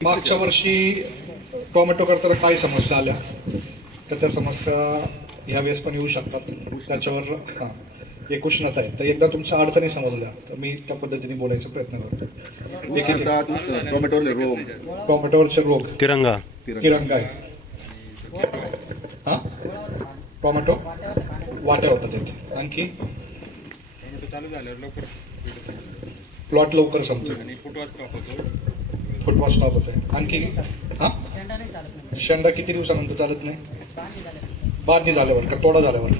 मागच्या वर्षी टोमॅटो करताना काही समस्या आल्या तर त्या समस्या ह्या वेळेस पण येऊ शकतात. त्याच्यावर एक उष्णता आहे. तर एकदा तुमच्या अडचणी समजल्या तर मी त्या पद्धतीने बोलायचा प्रयत्न करतो. टोमॅटोवरचे रोग तिरंगा आहे. हा, टोमॅटो वाट्या होतात येते. आणखी प्लॉट लवकर संपतो, फुटवा स्टॉप होतोय. आणखी हा, शेंडा किती दिवसानंतर चालत नाही? बादली झाल्यावर का तोडा झाल्यावर?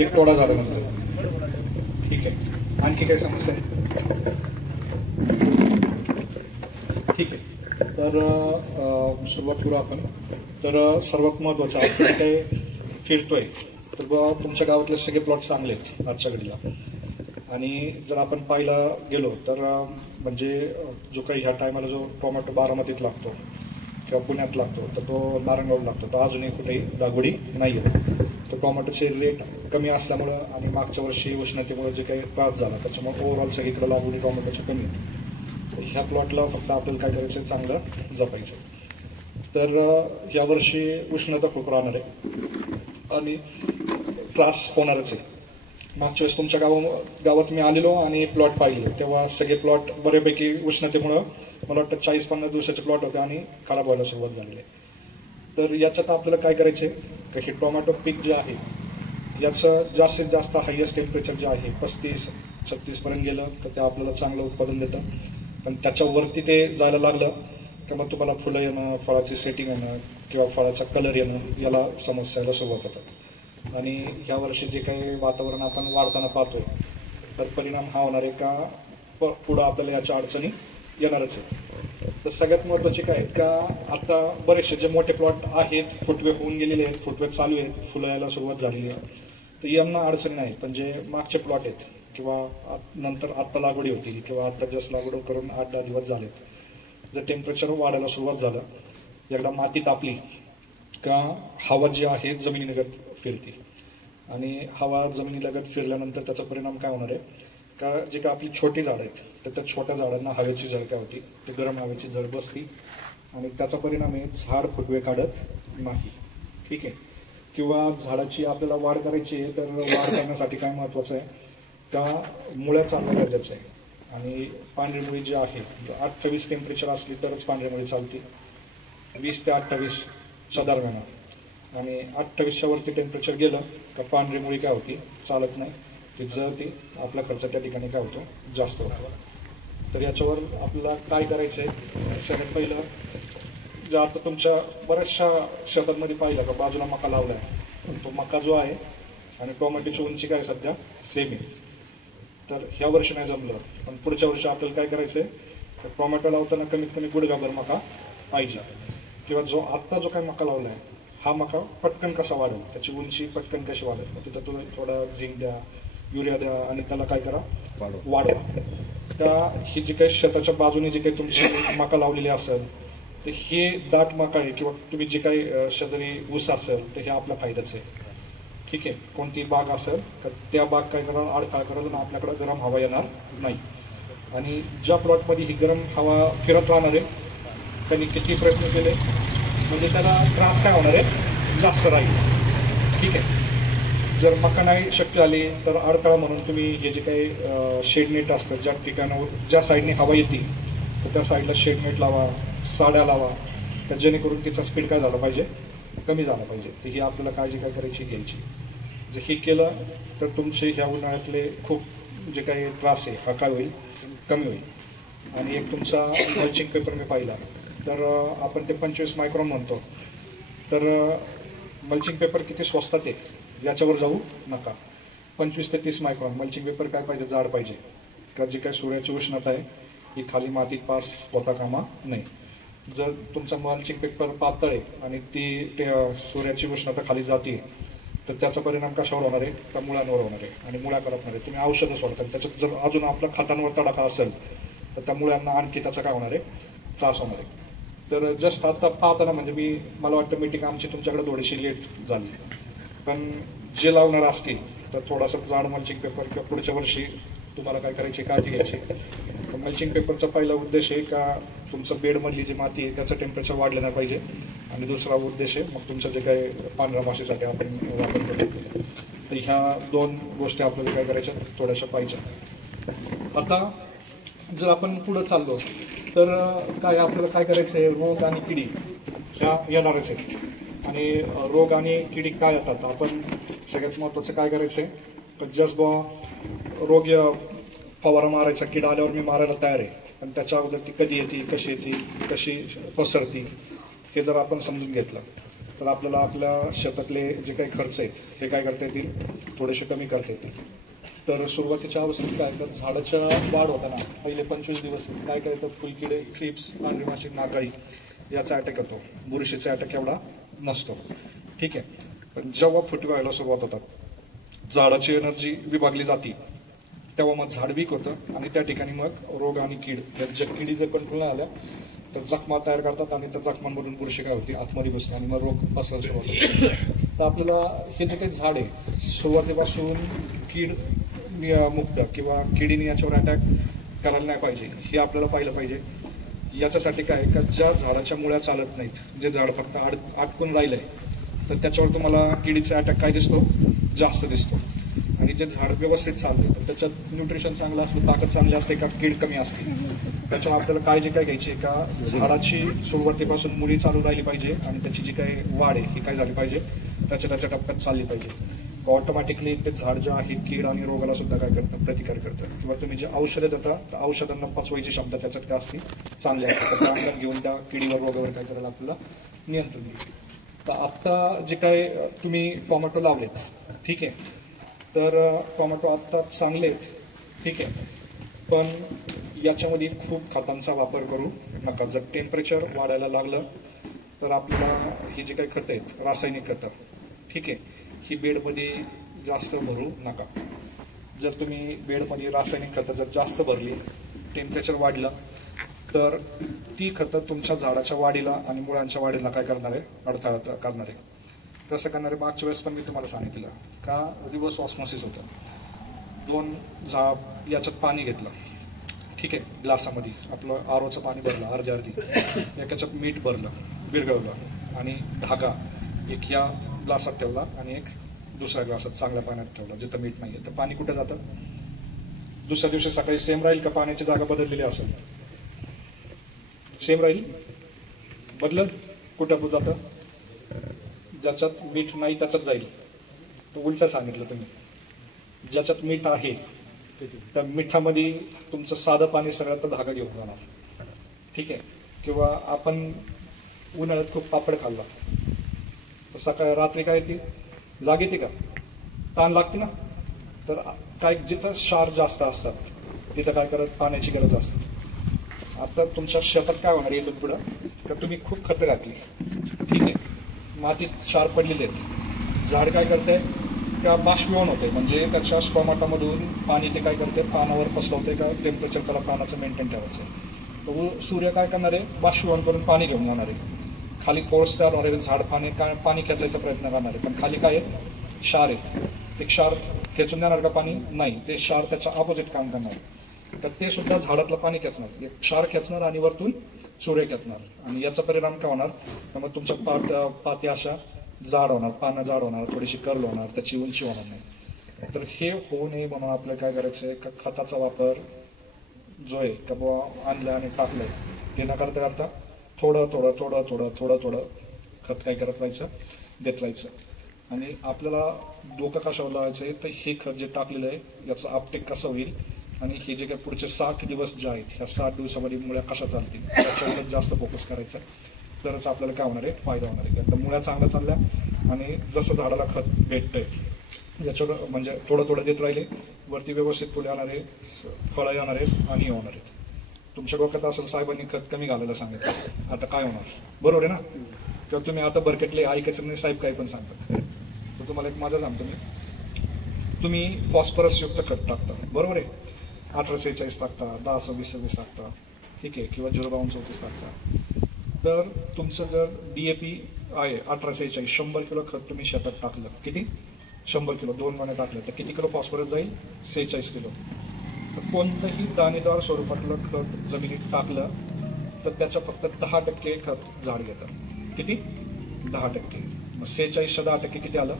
एक तोडा झाल्यानंतर. ठीक आहे. आणखी काही समस्या आहे? ठीक आहे. तर सुरुवात करू आपण. तर सर्वात महत्वाचं आपण काय फिरतोय तर तुमच्या गावातले सगळे प्लॉट चांगले आहेत आजच्या घडीला. आणि जर आपण पाहायला गेलो तर म्हणजे जो काही ह्या टायमाला जो टोमॅटो बारामतीत लागतो किंवा पुण्यात लागतो तर तो नारायणगावला लागतो, तर अजूनही कुठेही लागवडी नाही आहे. तर टोमॅटोचे रेट कमी असल्यामुळं आणि मागच्या वर्षी उष्णतेमुळे जे काही त्रास झाला त्याच्यामुळे ओव्हरऑल सगळीकडे लागवडी टोमॅटोची कमी आहे. ह्या प्लॉटला फक्त आपल्याला काय करायचं, चांगलं जपायचं. तर यावर्षी उष्णता खूप राहणार आहे आणि त्रास होणारच आहे. मागच्या वेळेस तुमच्या गावात मी आलेलो आणि प्लॉट पाहिले तेव्हा सगळे प्लॉट बऱ्यापैकी उष्णतेमुळं मला वाटतं 40-50 दिवसाचे प्लॉट होते आणि खराब व्हायला सुरुवात झालेली आहे. तर याच्यात आपल्याला काय करायचे की हे टोमॅटो पीक जे आहे याचं जास्तीत जास्त हायएस्ट टेम्परेचर जे आहे 35-36 पर्यंत गेलं तर ते आपल्याला चांगलं उत्पादन देतं. पण त्याच्यावरती ते जायला लागलं तर मग तुम्हाला फुलं येणं, फळाची सेटिंग येणं किंवा फळाचा कलर येणं याला समस्या यायला सुरुवात होतात. आणि ह्या वर्षी जे काही वातावरण आपण वाढताना पाहतोय तर परिणाम हा होणार आहे का पुढं आपल्याला याच्या अडचणी येणारच आहे. तर सगळ्यात महत्वाचे काय का आता बरेचसे जे मोठे प्लॉट आहेत फुटवे होऊन गेलेले आहेत, फुटवे चालू आहेत, फुलं यायला सुरुवात झालेली आहे, तर यांना अडचणी नाही. पण जे मागचे प्लॉट आहेत किंवा नंतर आत्ता लागवडी होती किंवा आत्ता जस्ट लागवड करून 8-10 दिवस झालेत, जर टेम्परेचर वाढायला सुरुवात झालं, एकदा माती तापली का हवा जी आहे जमिनीलगत फिरते आणि हवा जमिनीलगत फिरल्यानंतर त्याचा परिणाम काय होणार आहे का जे काय आपली छोटी झाडं आहेत तर त्या छोट्या झाडांना हवेची झळ काय होती, ते गरम हवेची झळ बसती आणि त्याचा परिणाम आहे झाड फुटवे काढत नाही. ठीक आहे. किंवा झाडाची आपल्याला वाढ करायची आहे तर वाढ करण्यासाठी काय महत्वाचं आहे का मुळ्या चालणं गरजेचं आहे. आणि पांढरी मुळी जी आहे 28 टेम्परेचर असली तरच पांढरी मुळी चालते, 20 ते 28च्या दरम्यान. आणि 28च्या वरती टेम्परेचर गेलं का पांढरी मुळी काय होती, चालत नाही, ती जळती, आपला खर्च त्या ठिकाणी काय होतो, जास्त होतो. तर याच्यावर आपल्याला काय करायचं आहे, सगळ्यात पहिलं जे आता तुमच्या बऱ्याचशा शेतांमध्ये पाहिलं का बाजूला मका लावला आहे, तो मका जो आहे आणि टोमॅटोची उंची काय सध्या सेम आहे. तर ह्या वर्षी नाही जमलं पण पुढच्या वर्षी आपल्याला काय करायचं आहे तर टोमॅटो लावताना कमीत कमी गुडघाभर मका पाहिजे. किंवा जो आत्ता जो काही मका लावला आहे हा मका पटकन कसा वाढेल, त्याची उंची पटकन कशी वाढेल, मग तिथं तुम्ही थोडा झिंक द्या, युरिया द्या आणि त्याला काय करा, वाढवा. त्या ही जी काही शेताच्या बाजूने जी काही तुमची मका लावलेली असेल तर हे दाट मका आहे किंवा तुम्ही जे काही शेजारी ऊस असेल तर हे आपल्या फायद्याचं आहे. ठीक आहे. कोणती बाग असेल तर त्या बाग काय करा, अडथळा कराल आणि आपल्याकडे गरम हवा येणार नाही. आणि ज्या प्लॉटमध्ये ही गरम हवा फिरत राहणार आहे त्यांनी किती प्रयत्न केले म्हणजे त्याला त्रास काय होणार आहे, जास्त राहील. ठीक आहे. जर मका नाही शक्य आली तर अडथळा म्हणून तुम्ही हे जे काही शेडनेट असतं ज्या ठिकाणावर ज्या साईडने हवा येते तर त्या साईडला शेडनेट लावा, साड्या लावा, तर जेणेकरून तिचा स्पीड काय झाला पाहिजे, कमी झाला पाहिजे. तर ही आपल्याला काळजी काय करायची, घ्यायची. जर हे केलं तर तुमचे ह्या उन्हाळ्यातले खूप जे काही त्रास आहे हा काय होईल, कमी होईल. आणि एक तुमचा मल्चिंग पेपर मी पाहिला तर आपण ते 25 मायक्रॉन म्हणतो, तर मल्चिंग पेपर किती स्वस्तात आहे याच्यावर जाऊ नका. 25 ते 30 मायक्रॉन मल्चिंग पेपर काय पाहिजे, जाड पाहिजे. का जी काही सूर्याची उष्णता आहे ही खाली मातीत पास होता कामा नाही. जर तुमचा मल्चिंग पेपर पातळ आहे आणि ती सूर्याची उष्णता खाली जाते तर त्याचा परिणाम कशावर होणार आहे, त्या मुळांवर होणार आहे आणि मुळ्या करपणार आहे. तुम्ही औषधं सोडतात त्याच्यात जर अजून आपल्या खतांवर तडाखा असेल तर त्या मुळ्यांना आणखी त्याचा काय होणार आहे, त्रास होणार आहे. तर जस्ट आता पाहताना म्हणजे मला वाटतं मीटिंग आमची तुमच्याकडे थोडीशी लेट झाली, पण जे लावणार असतील तर थोडासा जाड मल्चिंग पेपर किंवा पुढच्या वर्षी तुम्हाला काय करायची, काळजी घ्यायची. मल्चिंग पेपरचा पहिला उद्देश आहे का तुमचं बेडमधली जी माती आहे त्याचं टेम्परेचर वाढलं नाही पाहिजे, आणि दुसरा उद्देश आहे मग तुमचं जे काही पांढऱ्या माशीसाठी आपण वापर करतो. तर ह्या 2 गोष्टी आपल्याला काय करायच्या थोड्याशा पाहिजे. आता जर आपण पुढं चाललो तर काय आपल्याला काय करायचं आहे, रोग आणि किडी ह्या येणारच आहे. आणि रोग आणि किडी काय येतात, आपण सगळ्यात महत्त्वाचं काय करायचं आहे, जस्ट रोग फवारा मारायचा, किडा आल्यावर मी मारायला तयार आहे, पण त्याच्या अगोदर ती कधी येते, कशी येते, कशी पसरती हे जर आपण समजून घेतलं तर आपल्याला आपल्या शेतातले जे काही खर्च आहेत हे काय करता येतील, थोडेसे कमी करता येतील. तर सुरुवातीच्या अवस्थेत काय तर झाडाच्या वाढ होताना पहिले 25 दिवस काय करायचं, फुलकिडे, क्रिप्स, पांढरी माशी, नागाळी याचा अटॅक येतो. बुरशीचा अटॅक एवढा नसतो. ठीक आहे. पण जेव्हा फुटवे व्हायला सुरुवात होतात, झाडाची एनर्जी विभागली जाते, तेव्हा मग झाड वीक होतं आणि त्या ठिकाणी मग रोग आणि कीड, ज्या किडी जर कंट्रोल नाही आल्या तर जखमा तयार करतात आणि त्या जखमांमधून बुरशी काय होती, आतमध्ये बसते आणि मग रोग पसरायला सुरुवात होते. तर आपल्याला हे जे काही झाड आहे सुरुवातीपासून कीड मुक्त किंवा किडीने याच्यावर अटॅक करायला नाही पाहिजे हे आपल्याला पाहिलं पाहिजे. याच्यासाठी काय का ज्या झाडाच्या मुळ्या चालत नाहीत, जे झाड फक्त अटकून राहिलंय, तर त्याच्यावर तुम्हाला किडीचा अटॅक काय दिसतो, जास्त दिसतो. आणि जे झाड व्यवस्थित चालते तर त्याच्यात न्यूट्रिशन चांगलं असतं, ताकद चांगली असते का कीड कमी असते. त्याच्यावर आपल्याला काळजी काय घ्यायची का झाडाची सुरुवातीपासून मुळी चालू राहिली पाहिजे आणि त्याची जी काही वाढ आहे ही काय झाली पाहिजे, त्याच्या टप्प्यात चालली पाहिजे. ऑटोमॅटिकली ते झाड जे आहे कीड आणि रोगाला सुद्धा काय करतं, प्रतिकार करतं. किंवा तुम्ही जे औषधं देता त्या औषधांना पचवायची क्षमता त्याच्यात काय असते, चांगली असते. तर अंगात घेऊन त्या किडीवर रोगावर काय करायला आपल्याला नियंत्रण येईल. तर आत्ता जे काय तुम्ही टोमॅटो लावलेत, ठीक आहे, तर टोमॅटो आत्ता चांगले आहेत, ठीक आहे, पण याच्यामध्ये खूप खतांचा वापर करू नका. जर टेम्परेचर वाढायला लागलं तर आपल्याला ही जी काही खतं आहेत, रासायनिक खतं, ठीक आहे, ही बेडमध्ये जास्त भरू नका. जर तुम्ही बेडमध्ये रासायनिक खतं जर जास्त भरली, टेम्परेचर वाढलं, तर ती खतं तुमच्या झाडाच्या वाढीला आणि मुळांच्या वाढीला काय करणार आहे, अडथळा करणार आहे. कसं करणार आहे, मागच्या वेळेस पण मी तुम्हाला सांगितलं का रिव्हर्स ऑस्मॉसिस होतं. 2 याच्यात पाणी घेतलं, ठीक आहे, ग्लासामध्ये आपलं आरोचं पाणी भरलं अर्धी, एकाच्यात मीठ भरलं, विरघळलं, आणि धागा एक या ग्लासात ठेवला आणि एक दुसऱ्या ग्लासात चांगल्या पाण्यात ठेवला जिथं मीठ नाहीये. तर पाणी कुठे जातं, दुसऱ्या दिवशी सकाळी सेम राहील का पाण्याची जागा बदललेली असेल, सेम राहील, बदलत कुठं जातं, ज्याच्यात मीठ नाही त्याच्यात जाईल. तो उलट सांगितलं तुम्ही, ज्याच्यात मीठ आहे त्या मिठामध्ये तुमचं साधं पाणी सगळं तर धागा घेऊन जाणार, ठीक आहे. किंवा आपण उन्हाळ्यात खूप पापड खाल्ला, सकाळी रात्री काय येते, जाग येते का, ताण लागते ना, तर काय जिथं क्षार जास्त असतात तिथं काय करत, पाण्याची गरज असते. आता तुमच्या शेतात काय होणार येतून पुढं, तर तुम्ही खूप खतं घातली, ठीक आहे, मातीत क्षार पडलेले आहेत, झाड काय करते का बाष्पीभवन होते, म्हणजे त्याच्या स्टोमॅटामधून पाणी ते काय करते, पानावर पसरवते का टेम्परेचर त्याला पानाचं मेंटेन ठेवायचं. तर सूर्य काय करणार आहे, बाष्पीभवन करून पाणी घेऊन जाणार आहे, खाली कोर्स तयार होणार आहे, झाड पाणी खेचायचा प्रयत्न करणार आहे, पण खाली काय आहे, क्षार आहे. ते क्षार खेचून देणार का पाणी, नाही, ते क्षार त्याच्या ऑपोजिट काम करणार. तर ते सुद्धा झाडातलं पाणी खेचणार, एक क्षार खेचणार आणि वरतून सूर्य खेचणार, आणि याचा परिणाम काय होणार, तर मग तुमच्या पाती अशा जाड होणार, पानं जाड होणार, थोडीशी कर्ल होणार, त्याची उंची होणार नाही. तर हे होऊ नये म्हणून आपल्याला काय करायचं आहे, का खताचा वापर जो आहे का बुवा आणलं आणि टाकलंय ते न करता करता थोडं खत काय करत राहायचं, देत राहायचं. आणि आपल्याला डोकं कशावर लावायचं आहे, तर हे खत जे टाकलेलं आहे याचं अपटेक कसं होईल, आणि हे जे काही पुढचे 60 दिवस जे आहेत ह्या 60 दिवसामध्ये मुळ्या कशा चालतील त्याच्यावर जास्त फोकस करायचा, तरच आपल्याला काय होणार आहे, फायदा होणार आहे. तर मुळ्या चांगल्या चालल्या आणि जसं झाडाला खत भेटतंय याच्यावर म्हणजे थोडं देत राहिले, वरती व्यवस्थित फुले येणार आहे, फळं येणार आहेत आणि होणार आहेत. तुमच्या डोक्यात असेल साहेबांनी खत कमी घालायला सांगितलं, आता काय होणार, बरोबर आहे ना. किंवा तुम्ही आता बरकटले ऐकायचं नाही, साहेब काही पण सांगतात. तर तुम्हाला एक माझा सांगतो मी, तुम्ही फॉस्फरस युक्त खत टाकता, बरोबर आहे, 1846 टाकता, 10-26 टाकता, ठीक आहे, किंवा 0-34 टाकता. तर तुमचं जर DAP आहे 1846, 100 किलो खत तुम्ही शेतात टाकलं, किती, 100 किलो 2 महिने टाकलं, तर किती किलो फॉस्फरस जाईल, 46 किलो. तर कोणतंही दाणेदार स्वरूपातलं खत जमिनीत टाकलं तर त्याच्या फक्त 10% खत झाड घेतं. किती? 10%. मग 46च्या 10% किती आलं?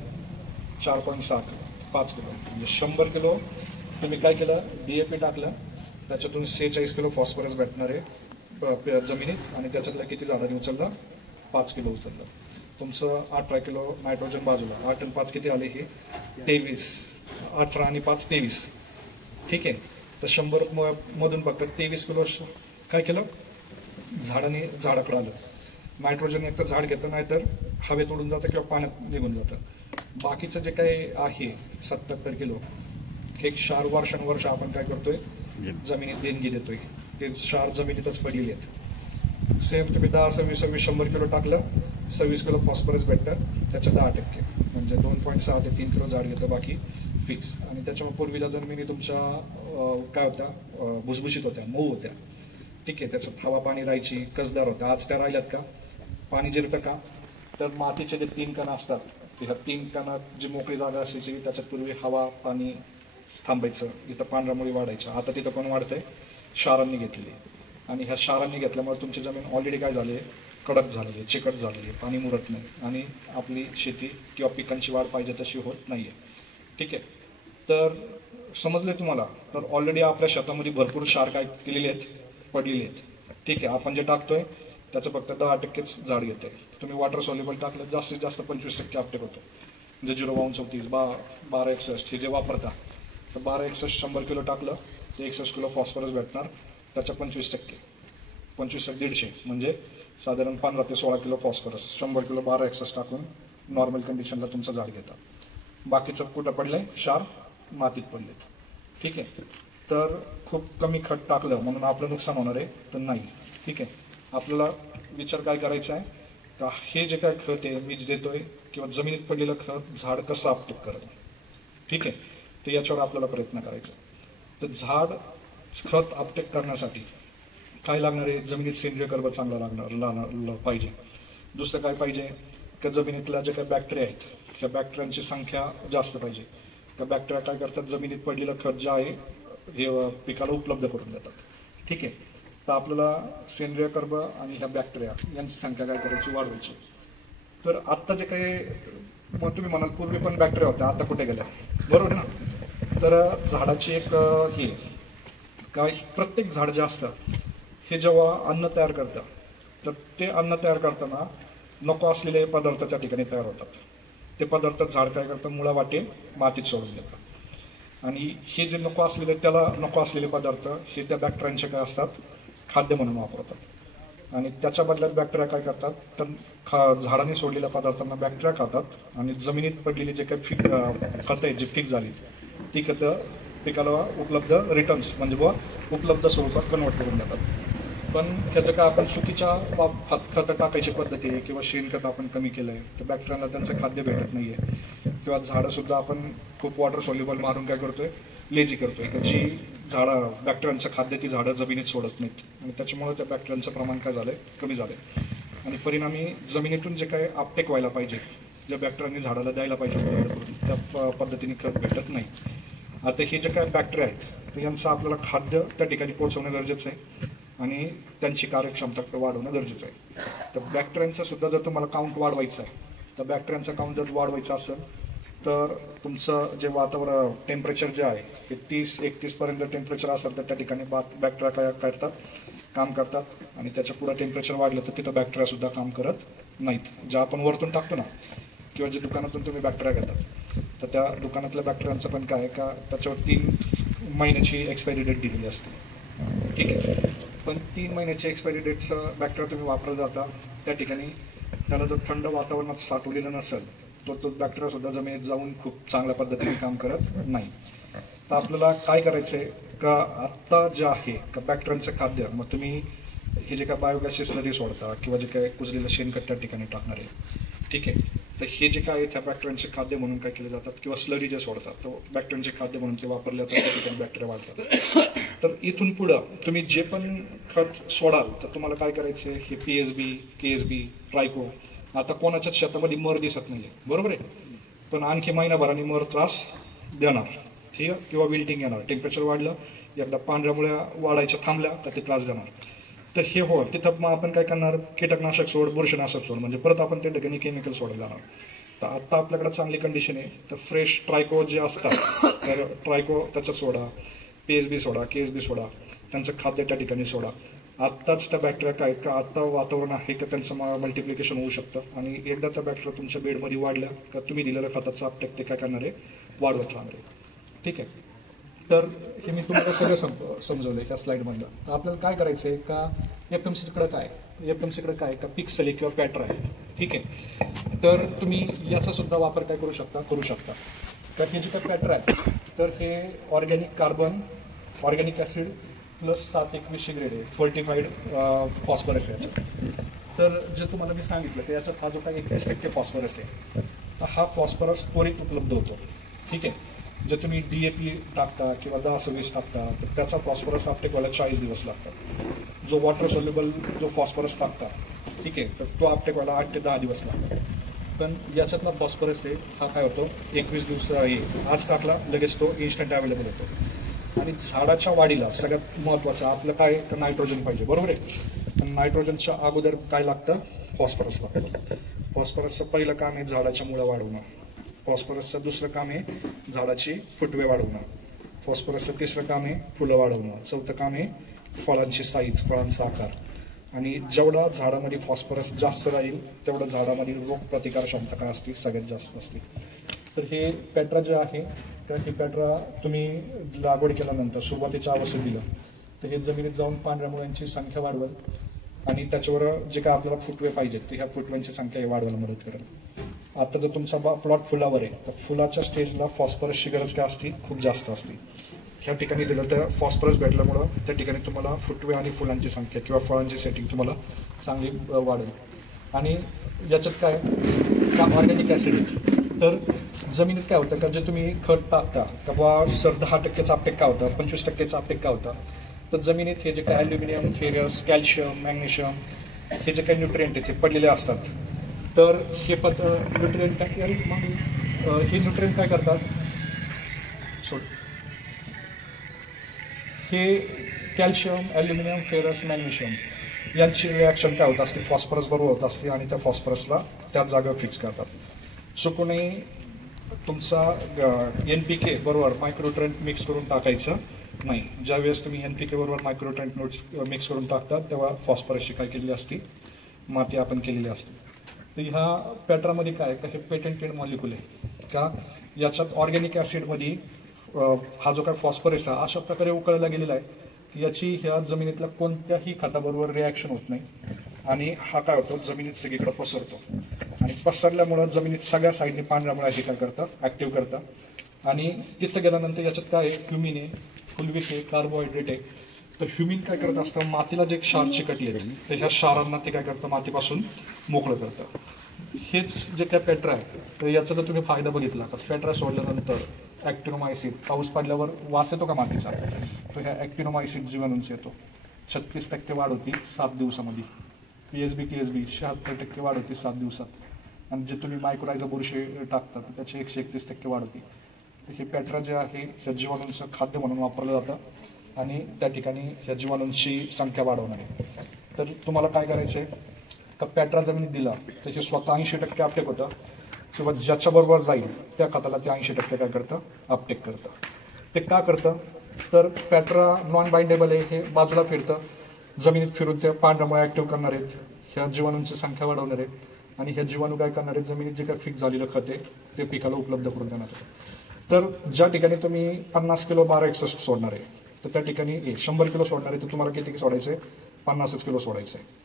4.6 किलो, 5 किलो. म्हणजे 100 किलो तुम्ही काय केलं? DAP टाकलं, त्याच्यातून 46 किलो फॉस्फरस भेटणार आहे जमिनीत, आणि त्याच्यातलं किती झाडांनी उचललं? 5 किलो उचललं. तुमचं 18 किलो नायट्रोजन बाजूला, 8 आणि 5 किती आले? हे 23. 18 आणि 5 23. ठीक आहे. तर 100 मधून फक्त 23 किलो काय केलं? झाडाकडे आलं. नायट्रोजन एक तर झाड घेतं, नाहीतर हवेत उडून जातं किंवा पाण्यात निघून जातं. बाकीचं जे काही आहे 77 किलो हे क्षार वर्षानुवर्ष आपण काय करतोय? जमिनीत देणगी देतोय. ते क्षार जमिनीतच पडलेले आहेत. सेम तुम्ही 10, 26, 100 किलो टाकलं, 26 किलो फॉस्फरस भेटतं, त्याच्या 10%, म्हणजे 2.6 ते 3 किलो झाड घेतं, बाकी फिक्स. आणि त्याच्यामुळे पूर्वीच्या जमिनी तुमच्या काय होत्या? भुसभुशीत होत्या, मऊ होत्या. ठीक आहे. त्याच्यात हवा पाणी राहायची, कसदार होत्या. आज त्या राहिल्यात का? पाणी जिरतं का? तर मातीचे जे 3 कण असतात, ह्या 3 कणात जी मोकळी जागा असायची त्याच्यात पूर्वी हवा पाणी थांबायचं, इथं पांढऱ्या मुळी वाढायच्या. आता तिथं कोण वाढतंय? क्षारांनी घेतलेली. आणि ह्या क्षारांनी घेतल्यामुळे तुमची जमीन ऑलरेडी काय झाली? कडक झालेली आहे, चिकट झालेली आहे, पाणी मुरत नाही, आणि आपली शेती किंवा पिकांची वाढ पाहिजे तशी होत नाहीये. ठीक आहे. तर समजले तुम्हाला? तर ऑलरेडी आपल्या शेतामध्ये भरपूर क्षार काय केलेले आहेत? पडलेले आहेत. ठीक आहे. आपण जे टाकतोय त्याचं फक्त 10%च झाड घेते. तुम्ही वॉटर सॉल्युबल टाकलं जास्तीत जास्त 25% अपटेक होतो. म्हणजे 0.34, 1261 हे जे वापरता, तर 1261 100 किलो टाकलं तर 61 किलो फॉस्फरस भेटणार, त्याच्या 25%, 25 150, म्हणजे साधारण 15 ते 16 किलो फॉस्फरस 100 किलो 1261 टाकून नॉर्मल कंडिशनला तुमचं झाड घेतात. बाकीचं कुठं पडलंय? क्षार मातीत पडलेत. ठीक आहे. तर खूप कमी खत टाकलं म्हणून आपलं नुकसान होणार आहे? तर नाही. ठीक आहे. आपल्याला विचार काय करायचा आहे का हे जे काय खत आहे मी देतोय किंवा जमिनीत पडलेलं खत झाड कसं अपटेक करतं. ठीक आहे. तर याच्यावर आपल्याला प्रयत्न करायचा. तर झाड खत अपटेक करण्यासाठी काय लागणार आहे? जमिनीत सेंद्रिय कर्ब चांगला लागणार पाहिजे. दुसरं काय पाहिजे? का जमिनीतल्या जे काही बॅक्टेरिया आहेत त्या बॅक्टेरियांची संख्या जास्त पाहिजे. त्या बॅक्टेरिया काय करतात? जमिनीत पडलेलं खत जे आहे हे पिकाला उपलब्ध करून देतात. ठीक आहे. तर आपल्याला सेंद्रिय कर्ब आणि ह्या बॅक्टेरिया यांची संख्या काय करायची? वाढवायची. तर आत्ता जे काही मग तुम्ही म्हणाल पूर्वी पण बॅक्टेरिया होत्या, आता कुठे गेल्या? बरोबर ना? तर झाडाची एक ही काय, प्रत्येक झाड जे असतं हे जेव्हा अन्न तयार करतं तर ते अन्न तयार करताना नको असलेले पदार्थ त्या ठिकाणी तयार होतात. ते पदार्थ झाड काय करतं? मुळावाटे मातीत सोडून देतं. आणि हे जे नको असलेले, त्याला नको असलेले पदार्थ हे त्या बॅक्टेरियांचे काय असतात? खाद्य म्हणून वापरतात. आणि त्याच्या बदल्यात बॅक्टेरिया काय करतात? तर झाडाने सोडलेल्या पदार्थांना बॅक्टेरिया खातात आणि जमिनीत पडलेली जे काही खतं आहेत जी पीक झाली ती खतं पिकाला उपलब्ध रिटर्न्स म्हणजे उपलब्ध स्वरूपात कन्वर्ट करून देतात. पण त्याचं काय आपण चुकीच्या खतं टाकायची पद्धती आहे किंवा शेणखत आपण कमी केलंय तर बॅक्टेरियाला त्यांचं खाद्य भेटत नाहीये. किंवा झाडं सुद्धा आपण खूप वॉटर सॉल्युबल मारून काय करतोय? लेझी करतोय की जी झाडं बॅक्टेरियांचं खाद्य ती झाडं जमिनीत सोडत नाहीत, आणि त्याच्यामुळे त्या बॅक्टेरियांचं प्रमाण काय झालंय? कमी झालंय. आणि परिणामी जमिनीतून जे काही अपटेक व्हायला पाहिजे, ज्या बॅक्टेरियांनी झाडाला द्यायला पाहिजे त्या पद्धतीने खत भेटत नाही. आता हे जे काय बॅक्टेरिया आहेत तर यांचं आपल्याला खाद्य त्या ठिकाणी पोहोचवणं गरजेचं आहे आणि त्यांची कार्यक्षमता वाढवणं गरजेचं आहे. तर बॅक्टेरियांचा सुद्धा जर तुम्हाला काउंट वाढवायचा आहे तर बॅक्टेरियांचा काउंट जर वाढवायचा असेल तर तुमचं जे वातावरण टेम्परेचर जे आहे ते 30-31 पर्यंत टेम्परेचर असेल तर त्या ठिकाणी बॅक्टेरिया काय करतात? काम करतात. आणि त्याच्या पुढे टेम्परेचर वाढलं तर तिथं बॅक्टेरिया सुद्धा काम करत नाहीत. ज्या आपण वरतून टाकतो ना किंवा जे दुकानातून तुम्ही बॅक्टेरिया घेतात तर त्या दुकानातल्या बॅक्टेरियांचं पण काय का त्याच्यावर 3 महिन्याची एक्सपायरी डेट दिलेली असते. ठीक आहे. पण 3 महिन्याची एक्सपायरी डेटचं बॅक्टेरिया तुम्ही वापरत जाता त्या ठिकाणी त्याला जर थंड वातावरणात साठवलेलं नसेल तर तो बॅक्टेरिया सुद्धा जमिनीत जाऊन खूप चांगल्या पद्धतीने काम करत नाही. तर आपल्याला काय करायचंय का आत्ता जे आहे का बॅक्टेरियांचं खाद्य, मग तुम्ही हे जे काय बायोगॅसची स्लरी सोडता किंवा जे काय कुजलेलं शेणखत त्या ठिकाणी टाकणार आहे. ठीक आहे. तर हे जे काय त्या बॅक्टेरियांचे खाद्य म्हणून काय केले जातात किंवा स्लरी जे सोडतात तो बॅक्टेरियांचे खाद्य म्हणून ते वापरले जातात, त्या ठिकाणी बॅक्टेरिया वाढतात. तर इथून पुढं तुम्ही जे पण खत सोडाल तर तुम्हाला काय करायचं? हे PSB, KSB, ट्रायको, आता कोणाच्याच शेतामध्ये मर दिसत नाहीये, बरोबर आहे, पण आणखी महिनाभराने मर त्रास देणार. ठीक आहे. किंवा विल्टिंग येणार. टेम्परेचर वाढलं एकदा पांढऱ्या मुळ्या वाढायच्या थांबल्या तर ते त्रास देणार. तर हे हो तिथं मग आपण काय करणार, कीटकनाशक सोड, बुरशीनाशक सोड, म्हणजे परत आपण त्या ठिकाणी केमिकल सोडत जाणार. तर आता आपल्याकडे चांगली कंडिशन आहे, तर फ्रेश ट्रायको जे असतात तर ट्रायको त्याचा सोडा, PSB सोडा, KSB सोडा, त्यांचं खाद्य त्या ठिकाणी सोडा. आत्ताच त्या बॅक्टेरिया काय का आता वातावरण आहे का त्यांचं मल्टिप्लिकेशन होऊ शकतं आणि एकदा त्या बॅक्टेरिया तुमच्या बेडमध्ये वाढल्या का तुम्ही दिलेल्या खताचा अपटेक ते काय करणार आहे, वाढवत राहणार आहे. ठीक आहे. तर हे मी तुम्हाला सगळं समजवलं त्या स्लाइडमधलं. तर आपल्याला काय करायचं आहे का FMCकडे काय, FMCकडे काय का पिक्सेल किंवा पॅट्रा आहे. ठीक आहे. तर तुम्ही याचा सुद्धा वापर काय करू शकता. तर हे जे काय पॅट्रा आहे तर हे organic carbon, organic acid plus 721 grade आहे, फोर्टिफाईड फॉस्फरस आहे याच्यात. तर जे तुम्हाला मी सांगितलं की याच्यात हा जो काही 21% फॉस्फरस आहे, तर हा फॉस्फरस त्वरित उपलब्ध होतो. ठीक आहे. जर तुम्ही DAP टाकता किंवा 10-20 टाकता तर त्याचा फॉस्फरस अपटेक व्हायला 40 दिवस लागतात. जो वॉटर सोल्युबल जो फॉस्फरस टाकता, ठीक आहे, तर तो अपटेक व्हायला 8 ते 10 दिवस लागतात. पण याच्यातला फॉस्फरस आहे हा काय होतो 21 दिवस आज टाकला लगेच तो इन्स्टंट अवेलेबल होतो. आणि झाडाच्या वाढीला सगळ्यात महत्वाचं आपलं काय तर नायट्रोजन पाहिजे, बरोबर आहे. पण नायट्रोजनच्या अगोदर काय लागतं, फॉस्फरस लागतं. फॉस्फरसचं पहिलं काम आहे झाडाच्या मुळं वाढवणं, फॉस्फरसचं दुसरं काम आहे झाडाची फुटवे वाढवणं, फॉस्फरसचं तिसरं काम आहे फुलं वाढवणं, चौथं काम आहे फळांची साईज, फळांचा आकार. आणि जेवढा झाडामध्ये फॉस्फरस जास्त राहील तेवढं झाडामध्ये रोगप्रतिकार क्षमता काय असते सगळ्यात जास्त असते. तर हे पॅट्रा जे आहे तर हे पॅट्रा तुम्ही लागवड केल्यानंतर सुरुवातीच्या अवस्थेत तर हे जमिनीत जाऊन पांढऱ्या मुळ्यांची संख्या वाढवल आणि त्याच्यावर जे काय आपल्याला फुटवे पाहिजेत ते ह्या फुटव्यांची संख्या वाढवायला मदत करेल. आता जर तुमचा प्लॉट फुलावर आहे तर फुलाच्या स्टेजला फॉस्फरसची गरज काय असते, खूप जास्त असते. ह्या ठिकाणी दिलं तर फॉस्फरस भेटल्यामुळं त्या ठिकाणी तुम्हाला फुटवे आणि फुलांची संख्या किंवा फळांची सेटिंग तुम्हाला चांगली वाढेल. आणि याच्यात काय का ऑर्गॅनिक ॲसिड, तर जमिनीत काय होतं का जे तुम्ही खत टाकता का बा 10% अपटेक काय होतं, 25% अपटेक काय होतं, तर जमिनीत हे जे काय ॲल्युमिनियम, फेरस, कॅल्शियम, मॅग्नेशियम हे जे काही न्यूट्रिएंट आहेत ते पडलेले असतात. तर हे न्यूट्रिएंट हे न्यूट्रिएंट काय करतात, हे कॅल्शियम, ॲल्युमिनियम, फेरस, मॅग्नेशियम यांची रिॲक्शन काय होत असते, फॉस्फरस बरोबर होत असते आणि त्या फॉस्फरसला त्याच जागेवर फिक्स करतात. चुकूनही तुमचा NPK बरोबर मायक्रोट्रेंट मिक्स करून टाकायचं नाही. ज्यावेळेस तुम्ही NPK बरोबर मायक्रोट्रेंट मिक्स करून टाकता तेव्हा फॉस्फरसची काय केलेली असते, माती आपण केलेली असते. तर ह्या पॅट्रामध्ये काय का हे पेटेंटेड मॉलिक्युल आहे का याच्यात ऑर्गॅनिक ॲसिडमध्ये हा जो काय फॉस्फरस आहे अशा प्रकारे उकळला गेलेला आहे की याची ह्या जमिनीतल्या कोणत्याही खताबरोबर रिॲक्शन होत नाही आणि हा काय होतो जमिनीत सगळीकडे पसरतो. आणि पसरल्यामुळं जमिनीत सगळ्या साईडने पांढऱ्या मुळ्या हे काय करतात, ऍक्टिव्ह करतात. आणि तिथं गेल्यानंतर याच्यात काय आहे, ह्युमिन आहे, फुलविक आहे, कार्बोहायड्रेट आहे. तर ह्युमिन काय करत असतं, मातीला जे क्षार चिकटली आहे तर ह्या क्षारांना ते काय करतं मातीपासून मोकळं करतं. हेच जे काय पॅट्रा आहे तर याचा जर तुम्ही फायदा बघितला तर पॅट्रा सोडल्यानंतर ॲक्टिनोमायसिन, पाऊस पडल्यावर वास येतो का मातीचा, तर ह्या ॲक्टिनोमायसिन जीवाणूंचा येतो. 36% वाढ होती 7 दिवसामध्ये. PSB KSB 76% वाढ होती 7 दिवसात. आणि जे तुम्ही मायक्रोरायझा बुरशी टाकता तर त्याची 131% वाढ होती. तर हे पॅट्रा जे आहे ह्या जीवाणूंचं खाद्य म्हणून वापरलं जातं आणि त्या ठिकाणी ह्या जीवाणूंची संख्या वाढवणार आहे. तर तुम्हाला काय करायचं आहे का पॅट्रा जमिनीत दिला तर हे स्वतः 80% अपटेक होतं किंवा ज्याच्याबरोबर जाईल त्या खताला ते 80% काय करतं, अपटेक करतं. ते का करतं तर पॅट्रा नॉन बाइंडेबल आहे, हे बाजूला फिरतं, जमिनीत फिरून त्या पांढऱ्यामुळे ऍक्टिव्ह करणार आहेत, ह्या जीवाणूंची संख्या वाढवणार आहेत आणि ह्या जीवाणू काय करणार आहेत, जमिनीत जे काय फिक्स झालेलं खत आहे ते पिकाला उपलब्ध करून देणार आहे. तर ज्या ठिकाणी तुम्ही 50 किलो 1261 सोडणार आहे तर त्या ठिकाणी 100 किलो सोडणार आहे तर तुम्हाला किती सोडायचं आहे, 50 किलो सोडायचं आहे.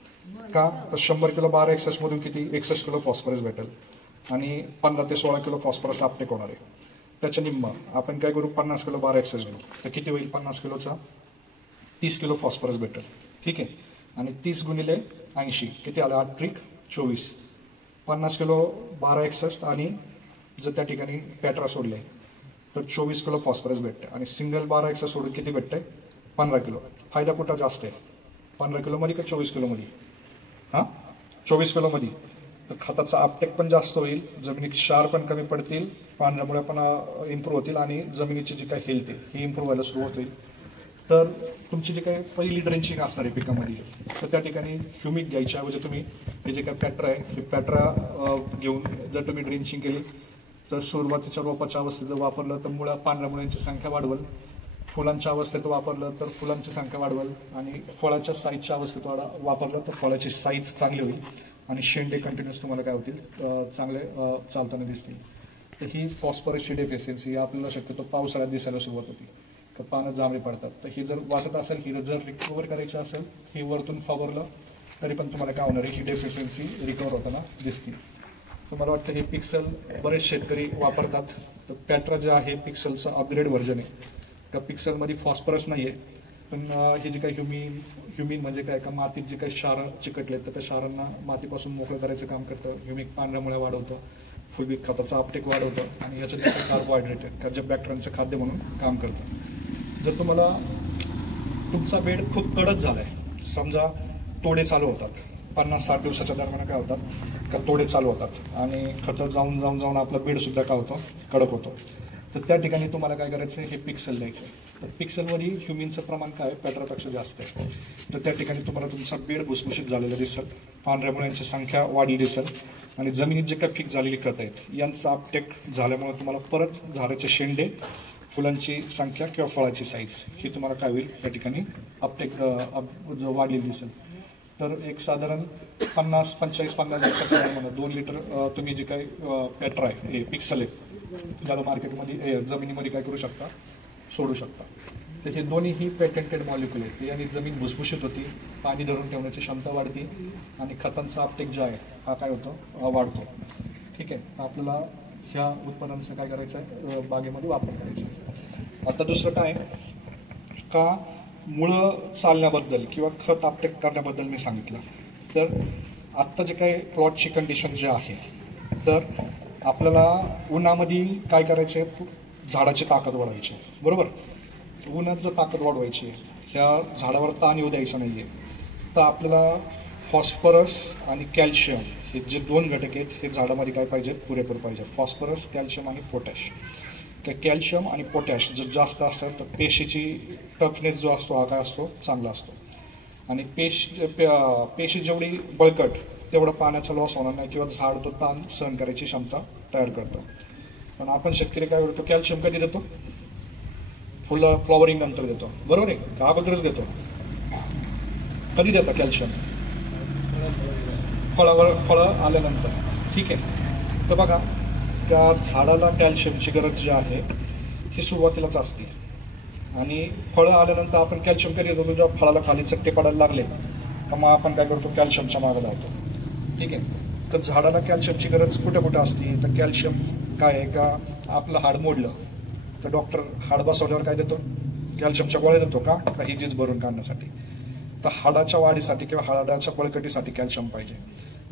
का तर 100 किलो 1261 मधून किती 61 किलो फॉस्फरस भेटेल आणि 15 ते 16 किलो फॉस्फरस अपटेक होणार आहे. त्याच्या निम्मा आपण काय करू, 50 किलो 1261 घेऊ तर किती होईल, 50 किलोचा 30 किलो फॉस्फरस भेटेल. ठीक आहे. आणि 30 गुणिले 80 किती आलं, 8 त्रिक 24. 50 किलो 1261 आणि जर त्या ठिकाणी पॅट्रा सोडले तर 24 किलो फॉस्फरस भेटते आणि सिंगल 1261 सोडून किती भेटते, 15 किलो. फायदा कुठं जास्त आहे, 15 किलोमध्ये का 24 किलोमध्ये, 24 किलोमध्ये. तर खताचा अपटेक पण जास्त होईल, जमिनीत क्षार पण कमी पडतील, पाण्यामुळे पण इम्प्रूव्ह होतील आणि जमिनीची जी काही हेल्थ आहे ही इम्प्रूव्ह व्हायला सुरुवात होईल. तर तुमची जी काही पहिली ड्रेंचिंग असणार आहे पिकामध्ये, तर त्या ठिकाणी ह्युमिक घ्यायच्या ऐवजी तुम्ही हे जे काही पॅट्रा आहे हे पॅट्रा घेऊन जर तुम्ही ड्रेंचिंग केली तर सुरुवातीच्या रोपाच्या अवस्थेत जर वापरलं तर पांढऱ्या मुळ्यांची संख्या वाढवल, फुलांच्या अवस्थेत वापरलं तर फुलांची संख्या वाढवल, आणि फळाच्या साईजच्या अवस्थेत वापरलं तर फळाची साईज चांगली होईल आणि शेंडे कंटिन्युअस तुम्हाला काय होतील, चांगले चालताना दिसतील. तर ही फॉस्फरसची डेफिशियन्सी आपल्याला शक्यतो पावसाळ्यात दिसायला सुरुवात होती, तर पानं जांभळी पडतात. तर ही जर वाटत असेल ही जर रिकवर करायची असेल, ही वरतून फवारलं तरी पण तुम्हाला काय होणार आहे, ही डेफिशियन्सी रिकवर होताना दिसतील. तुम्हाला वाटतं हे पिक्सल बरेच शेतकरी वापरतात, तर पॅट्रा जे आहे पिक्सलचं अपग्रेड व्हर्जन आहे. त्या पिक्सलमध्ये फॉस्फरस नाही आहे, पण हे जे काही ह्युमिक म्हणजे काय का मातीत जे काही क्षार चिकटले तर त्या क्षारांना मातीपासून मोकळं करायचं काम करतं. ह्युमिक पांढऱ्या मुळ्या वाढवतं, फुलबीट खताचा अपटेक वाढवतं आणि याचं जे कार्बोहायड्रेट आहे जे बॅक्टेरियांचं खाद्य म्हणून काम करतं. जर तुम्हाला तुमचा बेड खूप कडक झालाय, समजा तोडे चालू होतात 50-60 दिवसाच्या दरम्यान काय होतात का तोडे चालू होतात आणि खतं जाऊन आपला बेड सुद्धा काय होतं, कडक होतं, तर त्या ठिकाणी तुम्हाला काय करायचं, हे पिक्सल द्यायचं. तर पिक्सलवरील ह्युमिनचं प्रमाण काय पॅट्रापेक्षा जास्त आहे, तर त्या ठिकाणी तुम्हाला तुमचा बेड भुसभुशीत झालेला दिसेल, पांढऱ्या मुळ्यांची संख्या वाढली दिसेल आणि जमिनीत जे काही पीक झालेली खतं आहेत यांचा अपटेक झाल्यामुळे तुम्हाला परत झाडाचे शेंडे, फुलांची संख्या किंवा फळाची साईज ही तुम्हाला काय होईल त्या ठिकाणी अपटेक जो वाढलेली दिसेल. तर एक साधारण 50 दिवसाच्या 2 लिटर तुम्ही जे काही पॅट्रा आहे हे पिक्सल आहे ज्याला मार्केटमध्ये जमिनीमध्ये काय करू शकता, सोडू शकता. तर हे दोन्ही पेटेंटेड मॉलिक्युल आहेत, याने जमीन भुसभुशीत होती, पाणी धरून ठेवण्याची क्षमता वाढते आणि खतांचा अपटेक जो आहे हा काय होतो, वाढतो. ठीक आहे, तर आपल्याला ह्या उत्पादनांचा काय करायचं आहे, बागेमध्ये वापर करायचा आहे. आता दुसरं काय का मुळं चालण्याबद्दल किंवा खत अपटेक करण्याबद्दल मी सांगितलं. तर आत्ता जे काही प्लॉटची कंडिशन जे आहे, तर आपल्याला उन्हामध्ये काय करायचं आहे, झाडाची ताकद वाढवायची, बरोबर. उन्हात जर ताकद वाढवायची आहे, ह्या झाडावर ताण येऊ द्यायचा नाही आहे, तर आपल्याला फॉस्फरस आणि कॅल्शियम हे जे 2 घटक आहेत हे झाडामध्ये काय पाहिजेत, पुरेपूर पाहिजे. फॉस्फरस, कॅल्शियम आणि पोटॅश. कॅल्शियम आणि पोटॅश जर जास्त असतं तर पेशीची टफनेस जो असतो हा काय असतो, चांगला असतो, आणि पेशी जेवढी बळकट तेवढं पाण्याचा लॉस होणार नाही किंवा झाड तो ताण सहन करायची क्षमता तयार करतं. पण आपण शेतकरी काय करतो, कॅल्शियम कधी देतो, फ्लॉवरिंग नंतर देतो, बरोबर आहे का, अगोदरच देतो. कधी देतो कॅल्शियम, फळं आल्यानंतर. ठीक आहे, तर बघा त्या झाडाला कॅल्शियमची गरज जी आहे ही सुरुवातीलाच असते आणि फळं आल्यानंतर आपण कॅल्शियम कधी देतो, जेव्हा फळाला खाली चट्टे पडायला लागले तर मग आपण काय करतो, कॅल्शियमच्या मागे लावतो. ठीक आहे, तर झाडाला कॅल्शियमची गरज कुठे कुठे असते, तर कॅल्शियम काय आहे का, आपलं हाड मोडलं तर डॉक्टर हाड बसवल्यावर काय देतो, कॅल्शियमच्या गोळ्या देतो का, ही झीज भरून काढण्यासाठी. तर हाडाच्या वाढीसाठी किंवा हाडाच्या बळकटीसाठी कॅल्शियम पाहिजे.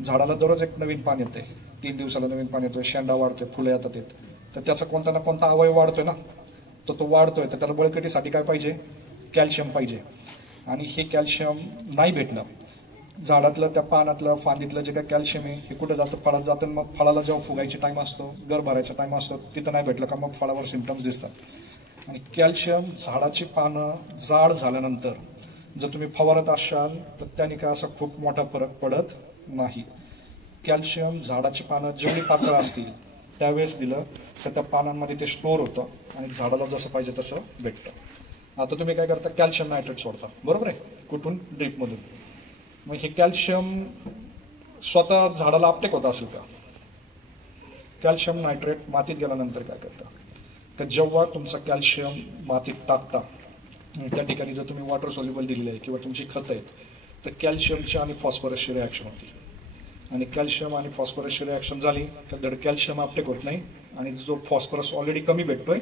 झाडाला दररोज एक नवीन पान येते, 3 दिवसाला नवीन पान येतोय, शेंडा वाढतोय, फुलं येतात, तर त्याचा कोणता ना कोणता अवयव वाढतोय ना, तर तो वाढतोय, तर त्याला बळकटीसाठी काय पाहिजे, कॅल्शियम पाहिजे. आणि हे कॅल्शियम नाही भेटलं, झाडातलं त्या पानातलं फांदीतलं जे काही कॅल्शियम आहे हे कुठं जातं, फळात जातं. मग फळाला जेव्हा फुगायची टाइम असतो, गर भरायचा टाइम असतो, तिथं नाही भेटलं का मग फळावर सिम्पटम्स दिसतात. आणि कॅल्शियम झाडाची पानं जाड झाल्यानंतर जर तुम्ही फवारत असाल तर त्याने काय असा खूप मोठा फरक पडत नाही. कॅल्शियम झाडाची पानं जेवढी पातळ असतील त्यावेळेस दिलं तर त्या पानांमध्ये ते स्टोअर होतं आणि झाडाला जसं पाहिजे तसं भेटतं. आता तुम्ही काय करता, कॅल्शियम नायट्रेट सोडता, बरोबर आहे, कुठून, ड्रीपमधून. मग हे कॅल्शियम स्वतः झाडाला अपटेक होत असेल का, कॅल्शियम नायट्रेट मातीत गेल्यानंतर काय करता, तर जेव्हा तुमचं कॅल्शियम मातीत टाकता त्या ठिकाणी जर तुम्ही वॉटर सोल्युबल दिलेलं आहे किंवा तुमची खतं आहेत तर कॅल्शियमची आणि फॉस्फरसची रिॲक्शन होती आणि कॅल्शियम आणि फॉस्फरसची रिॲक्शन झाली तर धड कॅल्शियम अपटेक होत नाही आणि जो फॉस्फरस ऑलरेडी कमी भेटतोय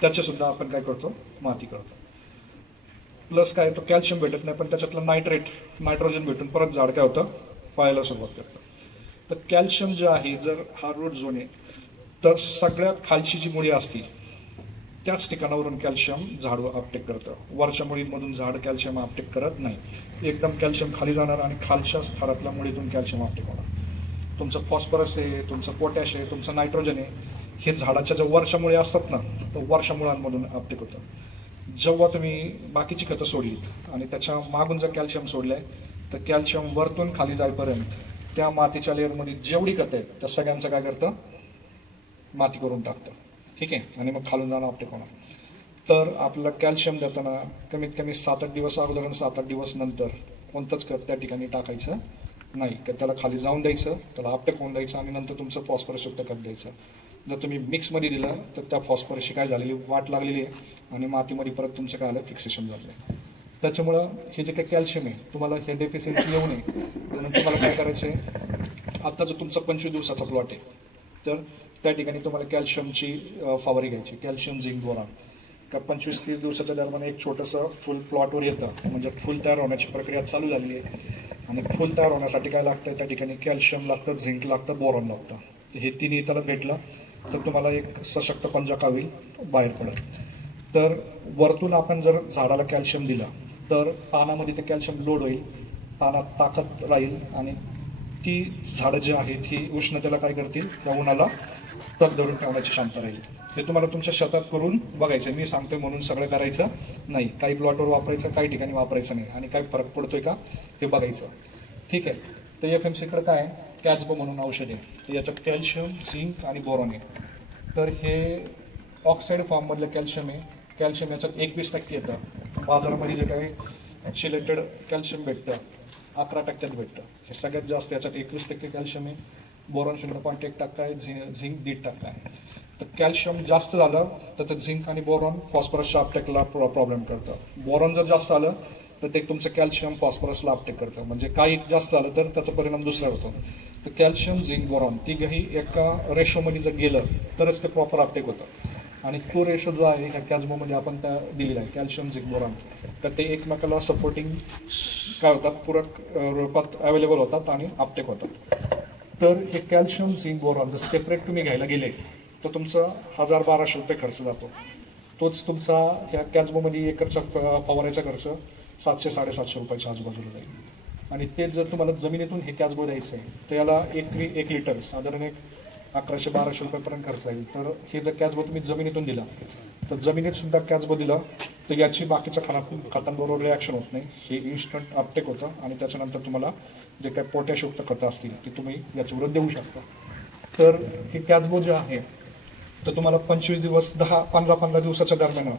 त्याचे सुद्धा आपण काय करतो, माती करतो. प्लस काय, तो कॅल्शियम भेटत नाही पण त्याच्यातलं नायट्रोजन भेटून परत झाड काय होतं, पाहायला सुरुवात करतं. तर कॅल्शियम जे आहे, जर हा रूट झोन आहे तर सगळ्यात खालची जी मुळी असती त्याच ठिकाणावरून कॅल्शियम झाड अपटेक करतं. वरच्या मुळीमधून झाड कॅल्शियम अपटेक करत नाही. एकदम कॅल्शियम खाली जाणार आणि खालच्या स्तरातल्या मुळीतून कॅल्शियम अपटेक होणार. तुमचं फॉस्फरस आहे, तुमचं पोटॅश आहे, तुमचं नायट्रोजन आहे, हे झाडाच्या ज्या वरच्या मुळे असतात ना, तर वरच्या मुळांमधून अपटेक होतं. जेव्हा तुम्ही बाकीची खतं सोडलीत आणि त्याच्या मागून जर कॅल्शियम सोडलंय तर कॅल्शियम वरतून खाली जाईपर्यंत त्या मातीच्या लेअरमध्ये जेवढी खतं आहेत त्या सगळ्यांचं काय करतं, माती करून टाकतं. ठीक आहे, आणि मग खालून जाणं आपटे होणार. तर आपल्याला कॅल्शियम देताना कमीत कमी 7-8 दिवस अगोदर आणि 7-8 दिवस नंतर कोणतंच खत त्या ठिकाणी टाकायचं नाही. तर त्याला खाली जाऊन द्यायचं, त्याला आपटेक होऊन द्यायचं आणि नंतर तुमचं फॉस्फरस युक्त खत द्यायचं. जर तुम्ही मिक्समध्ये दिलं तर त्या फॉस्फरसची काय झालेली वाट लागलेली आहे आणि मातीमध्ये परत तुमचं काय आलं, फिक्सेशन झालं आहे. त्याच्यामुळं हे जे काही कॅल्शियम आहे तुम्हाला हे डेफिशियन्सी येऊ नये म्हणून तुम्हाला काय करायचं आहे, आता जो तुमचा 25 दिवसाचा प्लॉट आहे तर त्या ठिकाणी तुम्हाला कॅल्शियमची फवारणी घ्यायची, कॅल्शियम झिंक बोरॉन. का 25-30 दिवसाच्या दरम्यान एक छोटंसं फुल प्लॉटवर येतं, म्हणजे फुल तयार होण्याची प्रक्रिया चालू झालेली आहे. आणि फुल तयार होण्यासाठी काय लागतं, त्या ठिकाणी कॅल्शियम लागतं, झिंक लागतं, बोरॉन लागतं. हे तिन्ही त्याला भेटलं तर तुम्हाला एक सशक्त पंजा होईल, बाहेर पडेल. तर वरतून आपण जर झाडाला कॅल्शियम दिलं तर पानामध्ये ते कॅल्शियम लोड होईल, पानात ताकद राहील आणि ती झाडं जी आहेत ही उष्णतेला काय करतील, त्या उन्हाला तग धरून ठेवण्याची क्षमता राहील. हे तुम्हाला तुमच्या शेतात करून बघायचं. मी सांगतोय म्हणून सगळं करायचं नाही, काही प्लॉटवर वापरायचं, काही ठिकाणी वापरायचं नाही आणि काही फरक पडतोय का ते बघायचं. ठीक आहे. तर FMCकडे काय कॅचबो म्हणून औषध आहे, तर याच्यात कॅल्शियम, झिंक आणि बोरॉन आहे. तर हे ऑक्साईड फॉर्ममधलं कॅल्शियम आहे. कॅल्शियम याच्यात 21% येतं. बाजारामध्ये जे काही सिलेक्टेड कॅल्शियम भेटतं 11% भेटतं. हे सगळ्यात जास्त याच्यात 21% कॅल्शियम आहे. बोरॉन 0.1% आहे, झिंक 1.5% आहे. तर कॅल्शियम जास्त झालं तर ते झिंक आणि बोरॉन फॉस्फरसच्या अपटेकला प्रॉब्लेम करतं. बोरॉन जर जास्त आलं तर ते तुमचं कॅल्शियम फॉस्फरसला अपटेक करतं. म्हणजे काही जास्त झालं तर त्याचा परिणाम दुसरा होतो. तर कॅल्शियम, झिंक, बोरॉन तिघही एका रेशोमध्ये जर गेलं तरच ते प्रॉपर अपटेक होतं. आणि तो रेशो जो आहे ह्या कॅल्शियममध्ये आपण त्या दिलेला आहे, कॅल्शियम, झिंक, बोरॉन, तर ते एकमेकाला सपोर्टिंग काय होतात, पूरक रूपात अवेलेबल होतात आणि अपटेक होतात. तर हे कॅल्शियम, झिंक, बोरॉन जर सेपरेट तुम्ही घ्यायला गेले तर तुमचं 1000-1200 रुपये खर्च जातो. तोच तुमचा ह्या कॅल्शियममध्ये एकरचा फवारायचा खर्च 700-750 रुपयाच्या आजूबाजूला जाईल. आणि तेच जर तुम्हाला जमिनीतून हे कॅल्शियम द्यायचं आहे तर याला 1 लिटर साधारण 1100-1200 रुपयापर्यंत खर्च येईल. तर हे जर कॅल्शियम तुम्ही जमिनीतून दिला तर जमिनीत सुद्धा कॅल्शियम दिला तर याची बाकीच्या खतांबरोबर रिॲक्शन होत नाही. हे इन्स्टंट अपटेक होतं आणि त्याच्यानंतर तुम्हाला जे काही पोटॅशयुक्त खतं असतील ते तुम्ही याच्यावर देऊ शकता. तर हे कॅल्शियम जे आहे तर तुम्हाला 25 दिवस 10-15 दिवसाच्या दरम्यान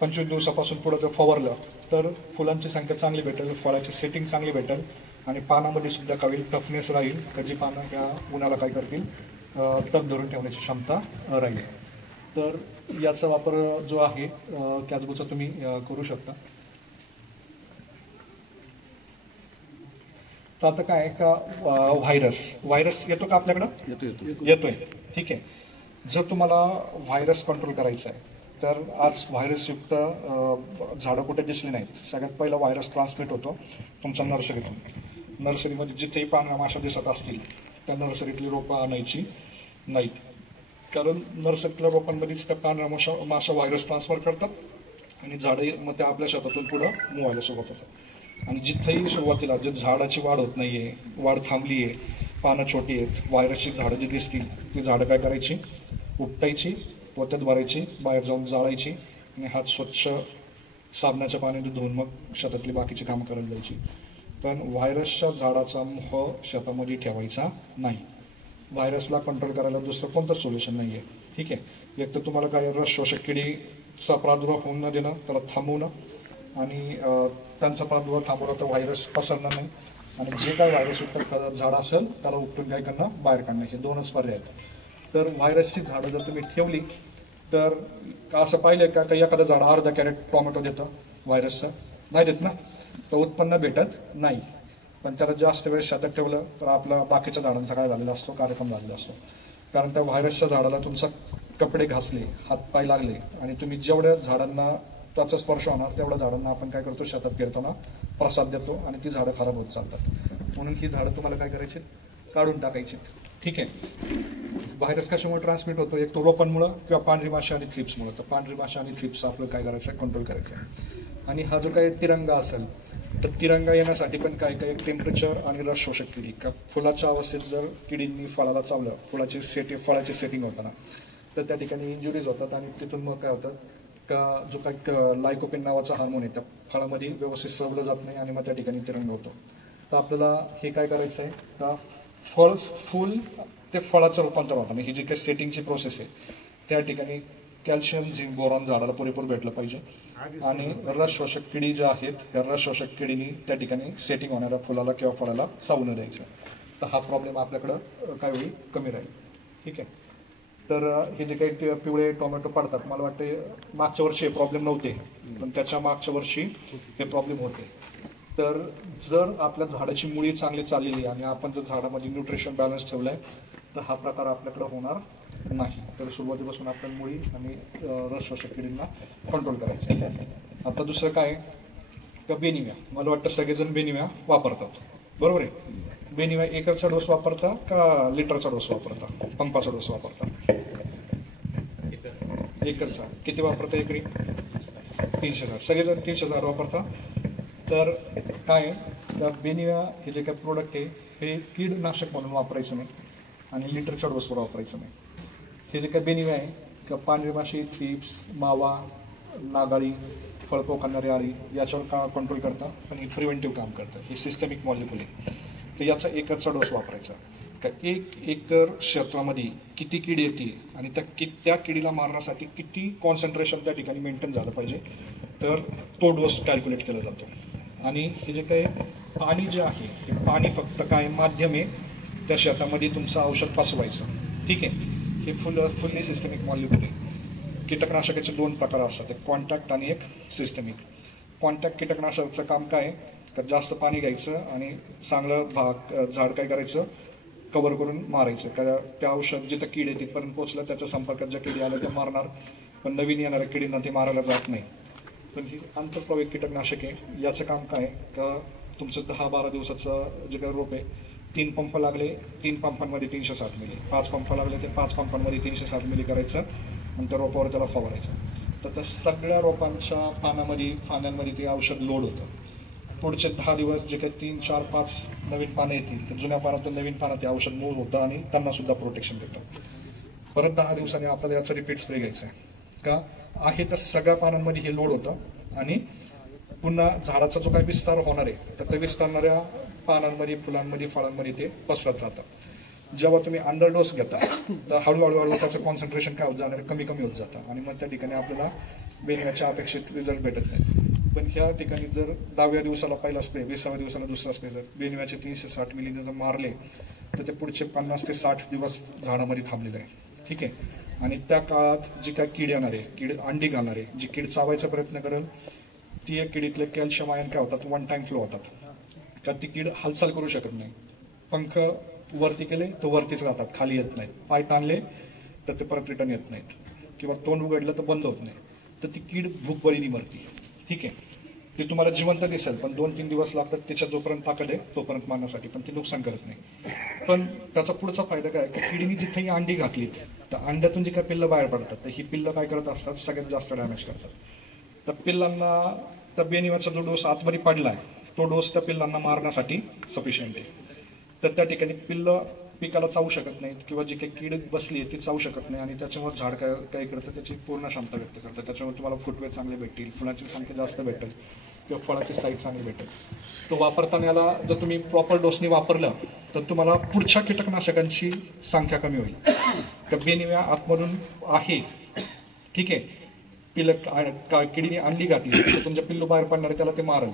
25 दिवसापासून पुढे जर फवारलं तर फुलांची संख्या चांगली भेटेल, फळाची सेटिंग चांगली भेटेल आणि पानामध्ये सुद्धा काही टफनेस राहील, तर जी पानं ह्या उन्हाला काय करतील, तग धरून ठेवण्याची क्षमता राहील. तर याचा वापर जो आहे कॅल्शियमचा तुम्ही करू शकता. तर आता काय का व्हायरस येतो का आपल्याकडं? येतोय. ठीक आहे. जर तुम्हाला व्हायरस कंट्रोल करायचा आहे तर आज व्हायरसयुक्त झाडं कुठे दिसली नाहीत. सगळ्यात पहिला व्हायरस ट्रान्समिट होतो तुमच्या नर्सरीतून. नर्सरीमध्ये जिथेही पांढऱ्या माशा दिसत असतील त्या नर्सरीतली रोपं आणायची नाहीत, कारण नर्सरीतल्या रोपांमध्येच त्या पांढऱ्या माशा व्हायरस ट्रान्सफर करतात आणि झाडे मग त्या आपल्या शेतातून पुढं मोवायला सुरुवात होतात. आणि जिथेही सुरुवातीला जे झाडाची वाढ होत नाहीये, वाढ थांबली आहे, पानं छोटी आहेत, व्हायरसची झाडं जी दिसतील ती झाडं काय करायची, उपटायची, पोत्यात भरायची, बाहेर जाऊन जाळायची आणि हात स्वच्छ साबणाच्या पाण्याने धुवून मग शेतातली बाकीची कामं करायला जायची. पण व्हायरसच्या झाडाचा मोह शेतामध्ये ठेवायचा नाही. व्हायरसला कंट्रोल करायला दुसरं कोणतंच सोल्युशन नाही आहे. ठीक आहे. एक तर तुम्हाला काय रस शोषक किडीचा प्रादुर्भाव होऊन न देणं, त्याला थांबवणं आणि त्यांचा प्रादुर्भाव थांबवला तर व्हायरस पसरणार नाही. आणि जे काय व्हायरसयुक्त झाड असेल त्याला उपटून काय करणं, बाहेर काढणं, हे दोनच पर्याय आहेत. तर व्हायरसची झाडं जर तुम्ही ठेवली तर असं पाहिलं का एखादं झाड अर्धा कॅरेट टोमॅटो देतं व्हायरसचं, नाही देत ना, तर उत्पन्न भेटत नाही. पण त्याला जास्त वेळ शेतात ठेवलं तर आपला बाकीच्या झाडांचा काय झालेला असतो, कार्यक्रम झालेला असतो. कारण त्या व्हायरसच्या झाडाला तुमचा कपडे घासले, हातपाय लागले आणि तुम्ही जेवढ्या झाडांना त्याचा स्पर्श होणार तेवढ्या झाडांना आपण काय करतो, शेतात फिरताना प्रसाद देतो आणि ती झाडं खराब होत चालतात. म्हणून ही झाडं तुम्हाला काय करायची, काढून टाकायची. ठीक आहे. व्हायरस कशामुळे ट्रान्समिट होतो, एक तो रोपांमुळे किंवा पांढरी माशी आणि थ्रिप्समुळे. तर पांढरी माशी आणि थ्रिप्स आपलं काय करायचं आहे, कंट्रोल करायचं आहे. आणि हा जो काही तिरंगा असेल तर तिरंगा येण्यासाठी पण काय काय टेम्परेचर आणि रस शोषक किडी, का फुलाच्या अवस्थेत जर किडींनी फळाला चावलं, फळाची सेटिंग होताना तर त्या ठिकाणी इंजुरीज होतात आणि तिथून मग काय होतं, का जो काही लायकोपेन नावाचा हार्मोन आहे त्या फळामध्ये व्यवस्थित स्रवलं जात नाही आणि मग त्या ठिकाणी तिरंग होतो. तर आपल्याला हे काय करायचं आहे का फुल ते फळाचं रूपांतर होतं. ही जी काही सेटिंगची प्रोसेस आहे त्या ठिकाणी कॅल्शियम झिंक बोरॉन झाडाला पुरेपूर भेटलं पाहिजे आणि रस शोषक किडी ज्या आहेत या रस शोषक किडीनी त्या ठिकाणी सेटिंग होणाऱ्या फुलाला किंवा फळाला चावू न द्यायचं. तर हा प्रॉब्लेम आपल्याकडं काही वेळी कमी राहील. ठीक आहे. तर हे जे काही पिवळे टोमॅटो पडतात मला वाटते मागच्या वर्षी हे प्रॉब्लेम नव्हते पण त्याच्या मागच्या वर्षी हे प्रॉब्लेम होते. तर जर आपल्या झाडाची मुळी चांगली चाललेली आणि आपण जर झाडामध्ये न्यूट्रिशन बॅलन्स ठेवलाय तर हा प्रकार आपल्याकडे होणार नाही. तर सुरुवातीपासून आपण मुळी आणि रस शोषक किडींना कंट्रोल करायचं. आता दुसरं काय का बेनिव्या. मला वाटतं सगळेजण बेनिव्या वापरतात बरोबर आहे. बेनिव्या एकरचा डोस वापरता का लिटरचा डोस वापरता पंपाचा डोस वापरता. एकरचा किती वापरता एकरी 300,000 सगळेजण 300,000 वापरता. तर काय तर बेनिव्या हे जे काही प्रोडक्ट आहे हे कीडनाशक म्हणून वापरायचं नाही आणि लिटरच्या डोसवर वापरायचं नाही. हे जे काही बेनिव्या आहे किंवा पांढरी माशी थ्रिप्स मावा नागाळी फळपो खाणारी आळी याच्यावर का कंट्रोल करता पण हे प्रिव्हेंटिव्ह काम करतं. हे सिस्टमिक मॉलिक्युल आहे. तर याचा एकरचा डोस वापरायचा का 1 एकर क्षेत्रामध्ये किती कीड येते आणि त्या किडीला मारण्यासाठी किती कॉन्सन्ट्रेशन त्या ठिकाणी मेंटेन झालं पाहिजे तर तो डोस कॅल्क्युलेट केला जातो. आणि हे जे काही पाणी जे आहे हे पाणी फक्त काय माध्यम आहे त्या शेतामध्ये तुमचं औषध पसवायचं. ठीक आहे. हे फुल्ली सिस्टमिक मॉलिक्युल आहे. कीटकनाशकाचे 2 प्रकार असतात एक कॉन्टॅक्ट आणि एक सिस्टमिक. कॉन्टॅक्ट कीटकनाशकाचं काम काय तर जास्त पाणी घ्यायचं आणि चांगलं झाड काय करायचं कव्हर करून मारायचं. का त्या औषध जिथं कीड आहे तिथपर्यंत पोहोचलं त्याच्या संपर्कात ज्या किडी आल्या त्या मारणार पण नवीन येणाऱ्या किडींना ते मारायला जात नाही. पण ही आंतरप्रवेश कीटकनाशक आहे. याचं काम काय का तुमचं 10-12 दिवसाचं जे काही रोप आहे 3 पंप लागले 3 पंपांमध्ये 360 मिली 5 पंप लागले ते 5 पंपांमध्ये 360 मिली करायचं आणि त्या रोपावर त्याला फवारायचं. तर त्या सगळ्या रोपांच्या फांद्यांमध्ये ते औषध लोड होतं. पुढचे 10 दिवस जे काही 3, 4, 5 नवीन पानं येतील तर जुन्या पानातून नवीन पानं ते औषध मूळ होतं आणि त्यांना सुद्धा प्रोटेक्शन देतं. परत 10 दिवसांनी आपल्याला याचा रिपीट स्प्रे घ्यायचा आहे. का आहे तर सगळ्या पानांमध्ये हे लोड होतं आणि पुन्हा झाडाचा जो काही विस्तार होणार आहे तर ते विस्तारणाऱ्या पानांमध्ये फुलांमध्ये फळांमध्ये ते पसरत राहतं. जेव्हा तुम्ही अंडर डोस घेता तर हळूहळू त्याचं कॉन्सन्ट्रेशन काय होत जाणार कमी होत जातं आणि मग त्या ठिकाणी आपल्याला बेनिव्याच्या अपेक्षित रिझल्ट भेटत नाही. पण ह्या ठिकाणी जर 10व्या दिवसाला पहिला स्प्रे 20व्या दिवसाला दुसरा स्प्रे जर बेनिव्याचे 360 मिली जर मारले तर ते पुढचे 50 ते 60 दिवस झाडामध्ये थांबलेले आहे. ठीक आहे. आणि त्या काळात जी काय कीड येणार आहे कीड अंडी घालणार आहे जी कीड चावायचा प्रयत्न करेल ती एक किडीतले कॅल्शियम आयन काय होतात 1 टाइम फ्लो होतात. तर ती कीड हालचाल करू शकत नाही. पंख वरती केले तर वरतीच राहतात खाली येत नाहीत. पाय ताणले तर ते परत रिटर्न येत नाहीत किंवा तोंड उघडलं तर बंद होत नाही. तर ती कीड भूकबळीने मरते. ठीक आहे. ती तुम्हाला जिवंत दिसेल पण 2-3 दिवस लागतात त्याच्या जोपर्यंत ताकद आहे तोपर्यंत मारण्यासाठी पण ती नुकसान करत नाही. पण त्याचा पुढचा फायदा काय की किडीने जिथेही अंडी घातली तर अंड्यातून जी काही पिल्लं बाहेर पडतात तर ही पिल्लं काय करत असतात सगळ्यात जास्त डॅमेज करतात. तर पिल्लांना त्या बेनिव्याचा जो डोस आतमध्ये पडलाय तो डोस त्या पिल्लांना मारण्यासाठी सफिशियंट आहे. तर त्या ठिकाणी पिल्लं पिकाला चावू शकत नाहीत किंवा जी काही कीड बसली आहे ती चावू शकत नाही आणि त्याच्यामुळे झाड काय करतं त्याची पूर्ण क्षमता व्यक्त करतं. त्याच्यामुळे तुम्हाला फुटवे चांगले भेटतील फुलाची संख्या जास्त भेटेल किंवा फळाची साईज चांगली भेटेल. तो वापरताना याला जर तुम्ही प्रॉपर डोसनी वापरलं तर तुम्हाला पुढच्या कीटकनाशकांची संख्या कमी होईल. तर बेनिव्या आतमधून आहे. ठीक आहे. किडीने अंडी घातली तर तुमच्या पिल्लू बाहेर पडणार आहे त्याला ते मारेल.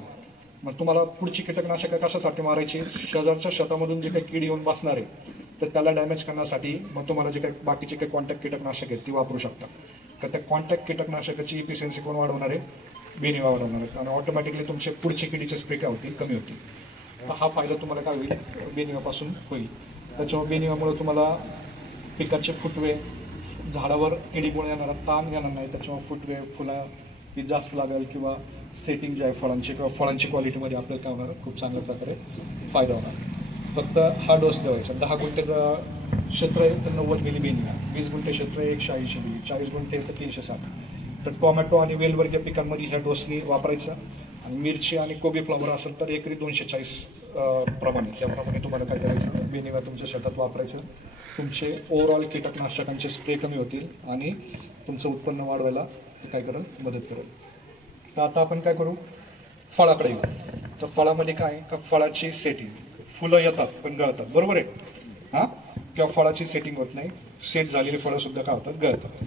मग तुम्हाला पुढची कीटकनाशकं कशासाठी मारायची शेजारच्या शेतामधून जे काही कीड येऊन बसणार आहे तर त्याला डॅमेज करण्यासाठी मग तुम्हाला जे काही बाकीचे काही कॉन्टॅक्ट कीटकनाशक आहेत ती वापरू शकता. तर त्या कॉन्टॅक्ट कीटकनाशकाची इफिशियन्सी कोण वाढवणार आहे बेनिव्या वाढवणार आहे आणि ऑटोमॅटिकली तुमचे पुढचे किडीचे स्प्रे काय होतील कमी होतील. हा फायदा तुम्हाला काय होईल बेनिव्यापासून होईल. त्याच्यामुळे बेनिव्यामुळे तुम्हाला पिकाचे फुटवे झाडावर किडीमुळे येणारा ताण येणार नाही. त्याच्यामुळे फुटवे फुला ही जास्त लागेल किंवा सेटिंग जे आहे फळांची किंवा फळांची क्वालिटीमध्ये आपल्याला काय होणार खूप चांगल्या प्रकारे फायदा होणार. फक्त हा डोस द्यायचा. 10 गुंठे क्षेत्र आहे तर 90 मिली बेनिव्या 20 गुंठे क्षेत्र आहे 180 मिली 40 गुंठे तर 360. तर टोमॅटो आणि वेलवर्गीय पिकांमध्ये ह्या डोसनी वापरायचं आणि मिरची आणि कोबी फ्लावर असेल तर एकरी 240 प्रमाणे त्याप्रमाणे तुम्हाला काय करायचं बेनिव्या तुमच्या शेतात वापरायचं. तुमचे ओव्हरऑल कीटकनाशकांचे स्प्रे कमी होतील आणि तुमचं उत्पन्न वाढवायला काय करेल, मदत करेल. तर आता आपण काय करू, फळाकडे येऊ. तर फळामध्ये काय का फळाची सेटिंग, फुलं येतात पण गळतात, बरोबर आहे हा, किंवा फळाची सेटिंग होत नाही, सेट झालेली फळं सुद्धा काय होतात, गळतात.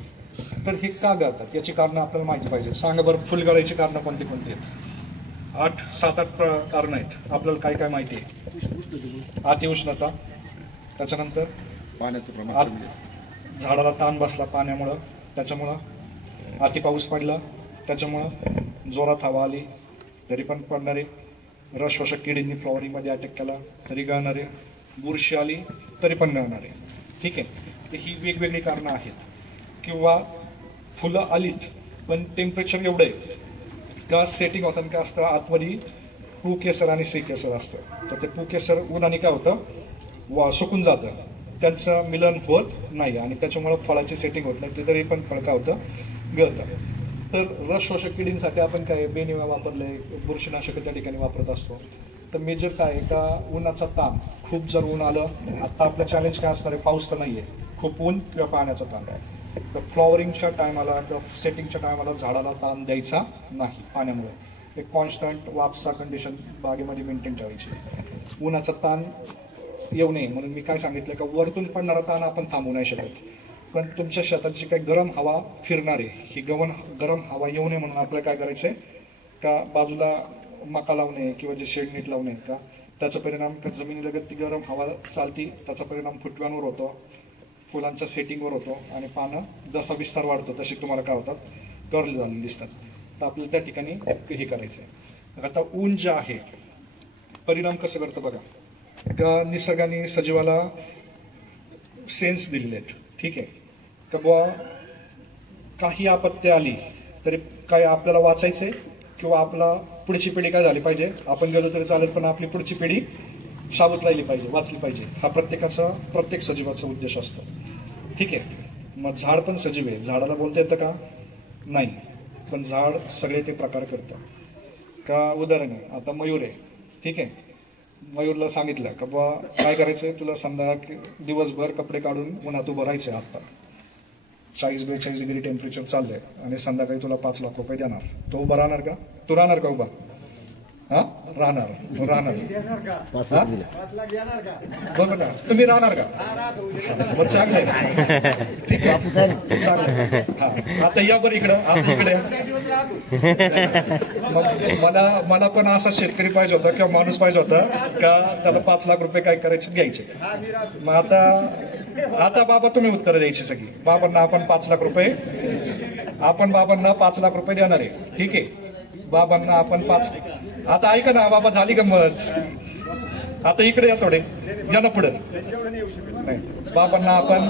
तर हे का गळतात याची कारणं आपल्याला माहिती पाहिजे. सांगा बरं, फुल गळायची कारणं कोणती कोणती आहेत? 7-8 कारणं आहेत. आपल्याला काय काय माहिती आहे? अतिउष्णता, त्याच्यानंतर पाण्याचं प्रमाण, झाडाला ताण बसला पाण्यामुळं, त्याच्यामुळं अति पाऊस पडला, त्याच्यामुळं जोरात हवा आली तरी पण पडणारे, रस शोषक किडींनी फ्लॉवरिंगमध्ये अटॅक केला तरी गळणारे, बुरशी आली तरी पण गळणारे. ठीक आहे, तर ही वेगवेगळी कारणं आहेत. किंवा फुलं आलीत पण टेम्परेचर एवढं आहे का सेटिंग होताना काय असतं, आतमध्ये पुकेसर आणि श्रीकेसर असतं. तर ते पुकेसर उन्हाने काय होतं, सुकून जातं, त्यांचं मिलन होत नाही आणि त्याच्यामुळं फळाची सेटिंग होत नाही, ते तरी पण फळ काय होतं, गळतं. तर रस शोषक किडींसाठी आपण काय बेनिवा वापरले, बुरशीनाशक त्या ठिकाणी वापरत असतो. तर मेजर काय का उन्हाचा ताण, खूप जर ऊन आलं, आता आपलं चॅलेंज काय असणार आहे, पाऊस तर नाही आहे, खूप ऊन किंवा पाण्याचा ताण आहे, तर फ्लॉवरिंगच्या टायमाला किंवा सेटिंगच्या टायमाला झाडाला ताण द्यायचा नाही पाण्यामुळे. एक कॉन्स्टंट वापसा कंडिशन बागेमध्ये मेंटेन ठेवायची. उन्हाचा ताण येऊ नये म्हणून मी काय सांगितलं का वरतून पडणारा ताण आपण थांबवू नाही शकत, पण तुमच्या शेताची काही गरम हवा फिरणार आहे, ही गरम हवा येऊ नये म्हणून आपल्याला काय करायचंय का बाजूला मका लावणे किंवा जे शेड नेट लावणे का त्याचा परिणाम जमिनीलगत ती गरम हवा चालती, त्याचा परिणाम फुटव्यांवर होतो, फुलांच्या सेटिंगवर होतो आणि पानं जसा विस्तार वाढतो तशी तुम्हाला काय होतात, कर्ल झालेली दिसतात. तर आपल्याला त्या ठिकाणी हे करायचंय. आता ऊन जे आहे परिणाम कसं करतं बघा, का निसर्गाने सजीवाला सेन्स दिलेले आहेत. ठीक आहे का बुवा, काही आपत्ती आली तरी काय आपल्याला वाचायचंय किंवा आपला पुढची पिढी काय झाली पाहिजे, आपण गेलो तरी चालेल पण आपली पुढची पिढी सावध राहिली पाहिजे, वाचली पाहिजे, हा प्रत्येक सजीवाचा उद्देश असतो. ठीक आहे, मग झाड पण सजीव आहे, झाडाला बोलता येतं का, नाही, पण झाड सगळे ते प्रकार करतं. का उदाहरण आहे, आता मयूर आहे, ठीक आहे, मयूरला सांगितलं का बुवा काय करायचंय, तुला संध्याकाळ दिवसभर कपडे काढून उन्हात उभं राहायचंय, आता 40-42 डिग्री टेम्परेचर चाललंय आणि संध्याकाळी तुला 5 लाख रुपये देणार, तो उभा राहणार का, तू राहणार का उभा, हा राहणार, बरोबर का, तुम्ही राहणार का, मग चांगलं आहे, ठीक आहे, चांगलं. हा आता या बरं इकडं, आता इकडे मला पण असा शेतकरी पाहिजे होता किंवा माणूस पाहिजे होता का त्याला 5 लाख रुपये काय करायचे, घ्यायचे. मग आता बाबा तुम्ही उत्तर द्यायची सगळी, बाबांना आपण 5 लाख रुपये, आपण बाबांना 5 लाख रुपये देणार आहे. ठीक आहे, बाबांना आपण 5, आता ऐका ना बाबा, झाली गंमत, आता इकडे या थोडे, या ना पुढे, नाही बाबांना आपण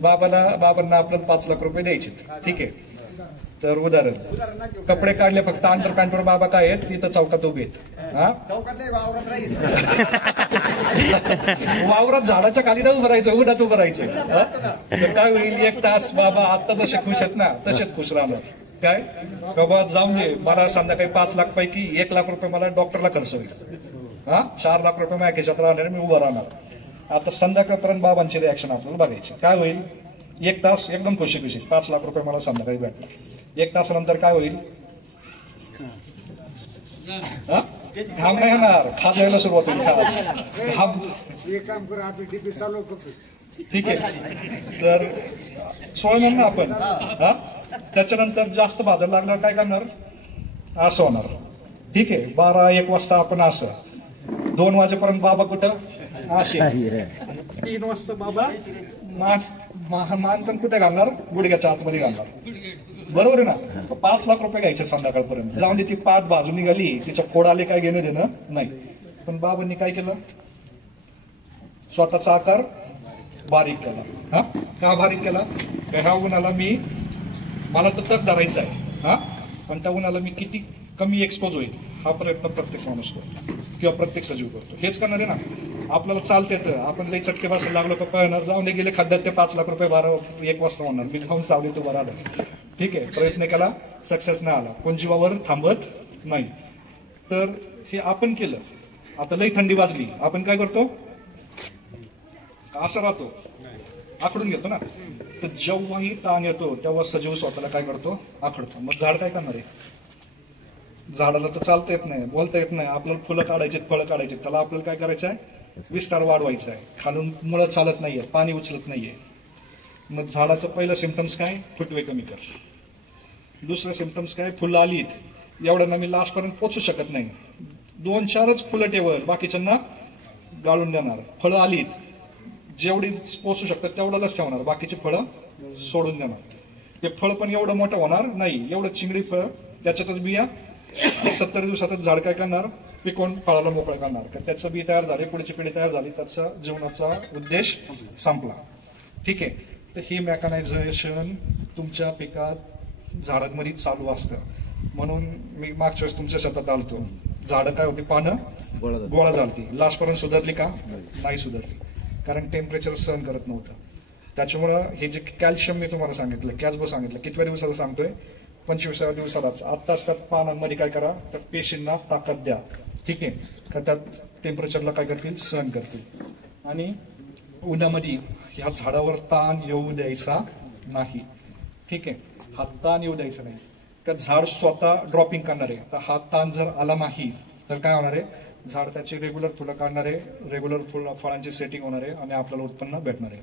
बाबांना आपण 5 लाख रुपये द्यायचे. ठीक आहे, तर उदाहरण कपडे काढले फक्त अंडर पॅन्टवर बाबा काय आहेत, तिथं चौकात उभे आहेत, हा वावरात झाडाच्या खाली ना उभं राहायचं, उन्हात उभं राहायचं, तर काय होईल, 1 तास बाबा आता जसे खुश आहेत ना तसेच खुश राहणार. काय बाबा जाऊन दे, मला संध्याकाळी 5 लाख पैकी 1 लाख रुपये मला डॉक्टरला खर्च होईल, हा 4 लाख रुपये माझ्या खिशात राहणार, मी उभा राहणार. आता संध्याकाळपर्यंत बाबांची रिॲक्शन आपल्याला बघायची, काय होईल, 1 तास एकदम खुशी 5 लाख रुपये मला संध्याकाळी भेटणार, 1 तासानंतर काय होईल, घाम नाही येणार, खाजायला सुरुवात होईल, घाम. ठीक आहे, तर सोय म्हणून आपण हा त्याच्यानंतर जास्त भाजायला लागल्यावर काय करणार, असं होणार. ठीक आहे, 12-1 वाजता आपण असं, 2 वाजेपर्यंत बाबा कुठं असे, 3 वाजता बाबा मान पण कुठे घालणार, गुडघ्याच्या आतमध्ये घालणार, बरोबर आहे ना. 5 लाख रुपये घ्यायचे संध्याकाळपर्यंत, जाऊन दे ती पाठ भाजून निघाली, तिच्या फोड आले काय घेणं देणं नाही, पण बाबांनी काय केलं, स्वतःचा आकार बारीक केला. हा का बारीक केला, ह्या उन्हाला मला तर तग धरायचा आहे, हा पण त्या उन्हाला मी किती कमी एक्सपोज होईल हा प्रयत्न प्रत्येक माणूस करतो किंवा प्रत्येक सजीव करतो, हेच करणार आहे ना. आपल्याला चालते येतं, आपण लई चटके बसायला लागलो का पळणार, जाऊन गेले खड्ड्यात, ते 5 लाख रुपये 1 वाजता होणार, मी जाऊन सावलीत उभा राहिलो. ठीक आहे, प्रयत्न केला, सक्सेस नाही आला, कोण जीवावर थांबत नाही. तर हे आपण केलं. आता लई थंडी वाजली, आपण काय करतो, असं राहतो, आकडून घेतो ना, तर जेव्हाही ताण येतो तेव्हा सजीव स्वतःला काय करतो, आखडतो. मग झाड काय करणार आहे? झाडाला तर चालता येत नाही, बोलता येत नाही, आपल्याला फुलं काढायची, फळं काढायची, त्याला आपल्याला काय करायचं आहे, विस्तार वाढवायचा आहे. खालून मुळं चालत नाहीये, पाणी उचलत नाहीये. मग झाडाचं पहिलं सिम्पटम्स काय, फुटवे कमी कर. दुसरं सिम्पटम्स काय, फुलं आलीत, एवढ्यांना मी लास्टपर्यंत पोचू शकत नाही, 2-4च फुलं ठेवल, बाकीच्यांना गाळून देणार. फळं आलीत, जेवढी पोचू शकतात तेवढ्यालाच ठेवणार, बाकीची फळं सोडून देणार. ते फळ पण एवढं मोठं होणार नाही, एवढं चिंगडी फळ, त्याच्यातच बिया. 70 दिवसातच झाड काय करणार, पिकवून फळाला मोकळं करणार. तर त्याचं बी तयार झाले, पुढची पिढी तयार झाली, त्याचा जीवनाचा उद्देश संपला. ठीक आहे. तर ही मेकॅनायझेशन तुमच्या पिकात झाडांमध्ये चालू असतं. म्हणून मी मागच्या वेळेस तुमच्या शेतात आलतो, झाडं काय होती, पानं गोळा झालती. लास्टपर्यंत सुधारली का, नाही सुधारली, कारण टेम्परेचर सहन करत नव्हतं. त्याच्यामुळं हे जे कॅल्शियम मी तुम्हाला सांगितलं, कॅल्शियम सांगितलं, कितव्या दिवसाला सांगतोय, 25व्या दिवसालाच. आत्ताच त्यात पानांमध्ये काय करा, तर पेशींना ताकद द्या. ठीक आहे, का त्यात टेम्परेचरला काय करतील, सहन करतील. आणि उन्हामध्ये ह्या झाडावर ताण येऊ द्यायचा नाही. ठीक आहे, हा ताण येऊ द्यायचा नाही. तर झाड स्वतः ड्रॉपिंग करणार आहे. तर हा ताण जर आला नाही तर काय होणार आहे, झाड त्याची रेग्युलर फुलं काढणार आहे, रेग्युलर फळांची सेटिंग होणार आहे आणि आपल्याला उत्पन्न भेटणार आहे.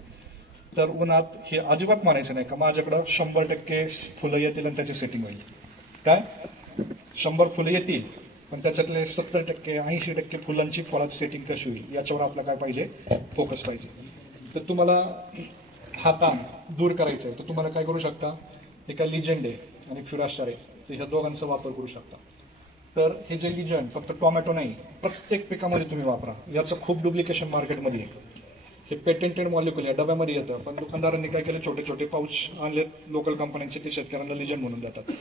तर उन्हात हे अजिबात मानायचं नाही का माझ्याकडं 100% फुलं येतील आणि त्याची सेटिंग होईल. काय 100 फुलं येतील, पण त्याच्यातले 70%, 80% फुलांची फळाची सेटिंग कशी होईल याच्यावर आपला काय पाहिजे, फोकस पाहिजे. तर तुम्हाला हा ताण दूर करायचा आहे तर तुम्हाला काय करू शकता, हे काय लिजेंड आहे आणि फ्युरास्टार आहे, तर ह्या दोघांचा वापर करू शकता. तर हे जे लिजेंड फक्त टोमॅटो नाही, प्रत्येक पिकामध्ये तुम्ही वापरा. याचं खूप डुप्लिकेशन मार्केटमध्ये आहे. हे पेटेंटेड मॉलिक्युल या डब्यामध्ये येतं, पण दुकानदारांनी काय केलं, छोटे छोटे पाऊच आणले लोकल कंपन्यांचे, ते शेतकऱ्यांना लिजन म्हणून देतात.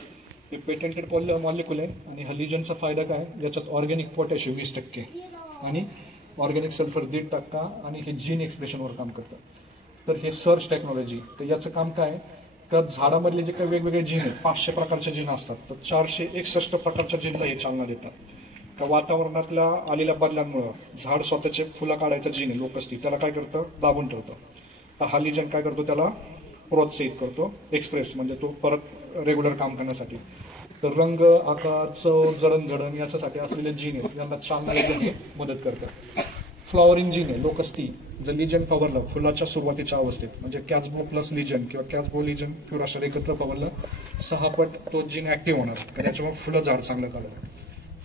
हे पेटेंटेड मॉलिक्युल आहे. आणि हा लिजनचा फायदा काय, याच्यात ऑर्गॅनिक पोटॅश 20% आणि ऑर्गॅनिक सल्फर 1.5% आणि हे जीन एक्सप्रेशनवर काम करतं. तर हे सर्च टेक्नॉलॉजी, तर याचं काम काय, तर झाडामधले जे काही वेगवेगळे जीन आहेत, 500 प्रकारचे जीन असतात, तर 461 प्रकारच्या जीनला हे चालना देतात. तर वातावरणातल्या आलेल्या बदलांमुळे झाड स्वतःचे फुलं काढायचं जीन आहे लोकस्टी, त्याला काय करतं, दाबून ठेवतं. तर हा लिजन काय करतो, त्याला प्रोत्साहित करतो, एक्सप्रेस म्हणजे तो परत रेग्युलर काम करण्यासाठी. तर रंग, आकार, चव, जडणघडण याच्यासाठी असलेले जीन आहेत, यांना चालना देण्याची मदत करतात. फ्लॉवरिंग जीन आहे लोकस्टी, जर लिजन फवरलं फुलाच्या सुरुवातीच्या अवस्थेत, म्हणजे कॅचबो प्लस लिजन किंवा कॅचबो लिजन फ्युरास्टर एकत्र फवरलं, 6 पट तो जीन ऍक्टिव्ह होणार, कारण त्याच्यामुळे फुलं झाड चांगलं काढलं.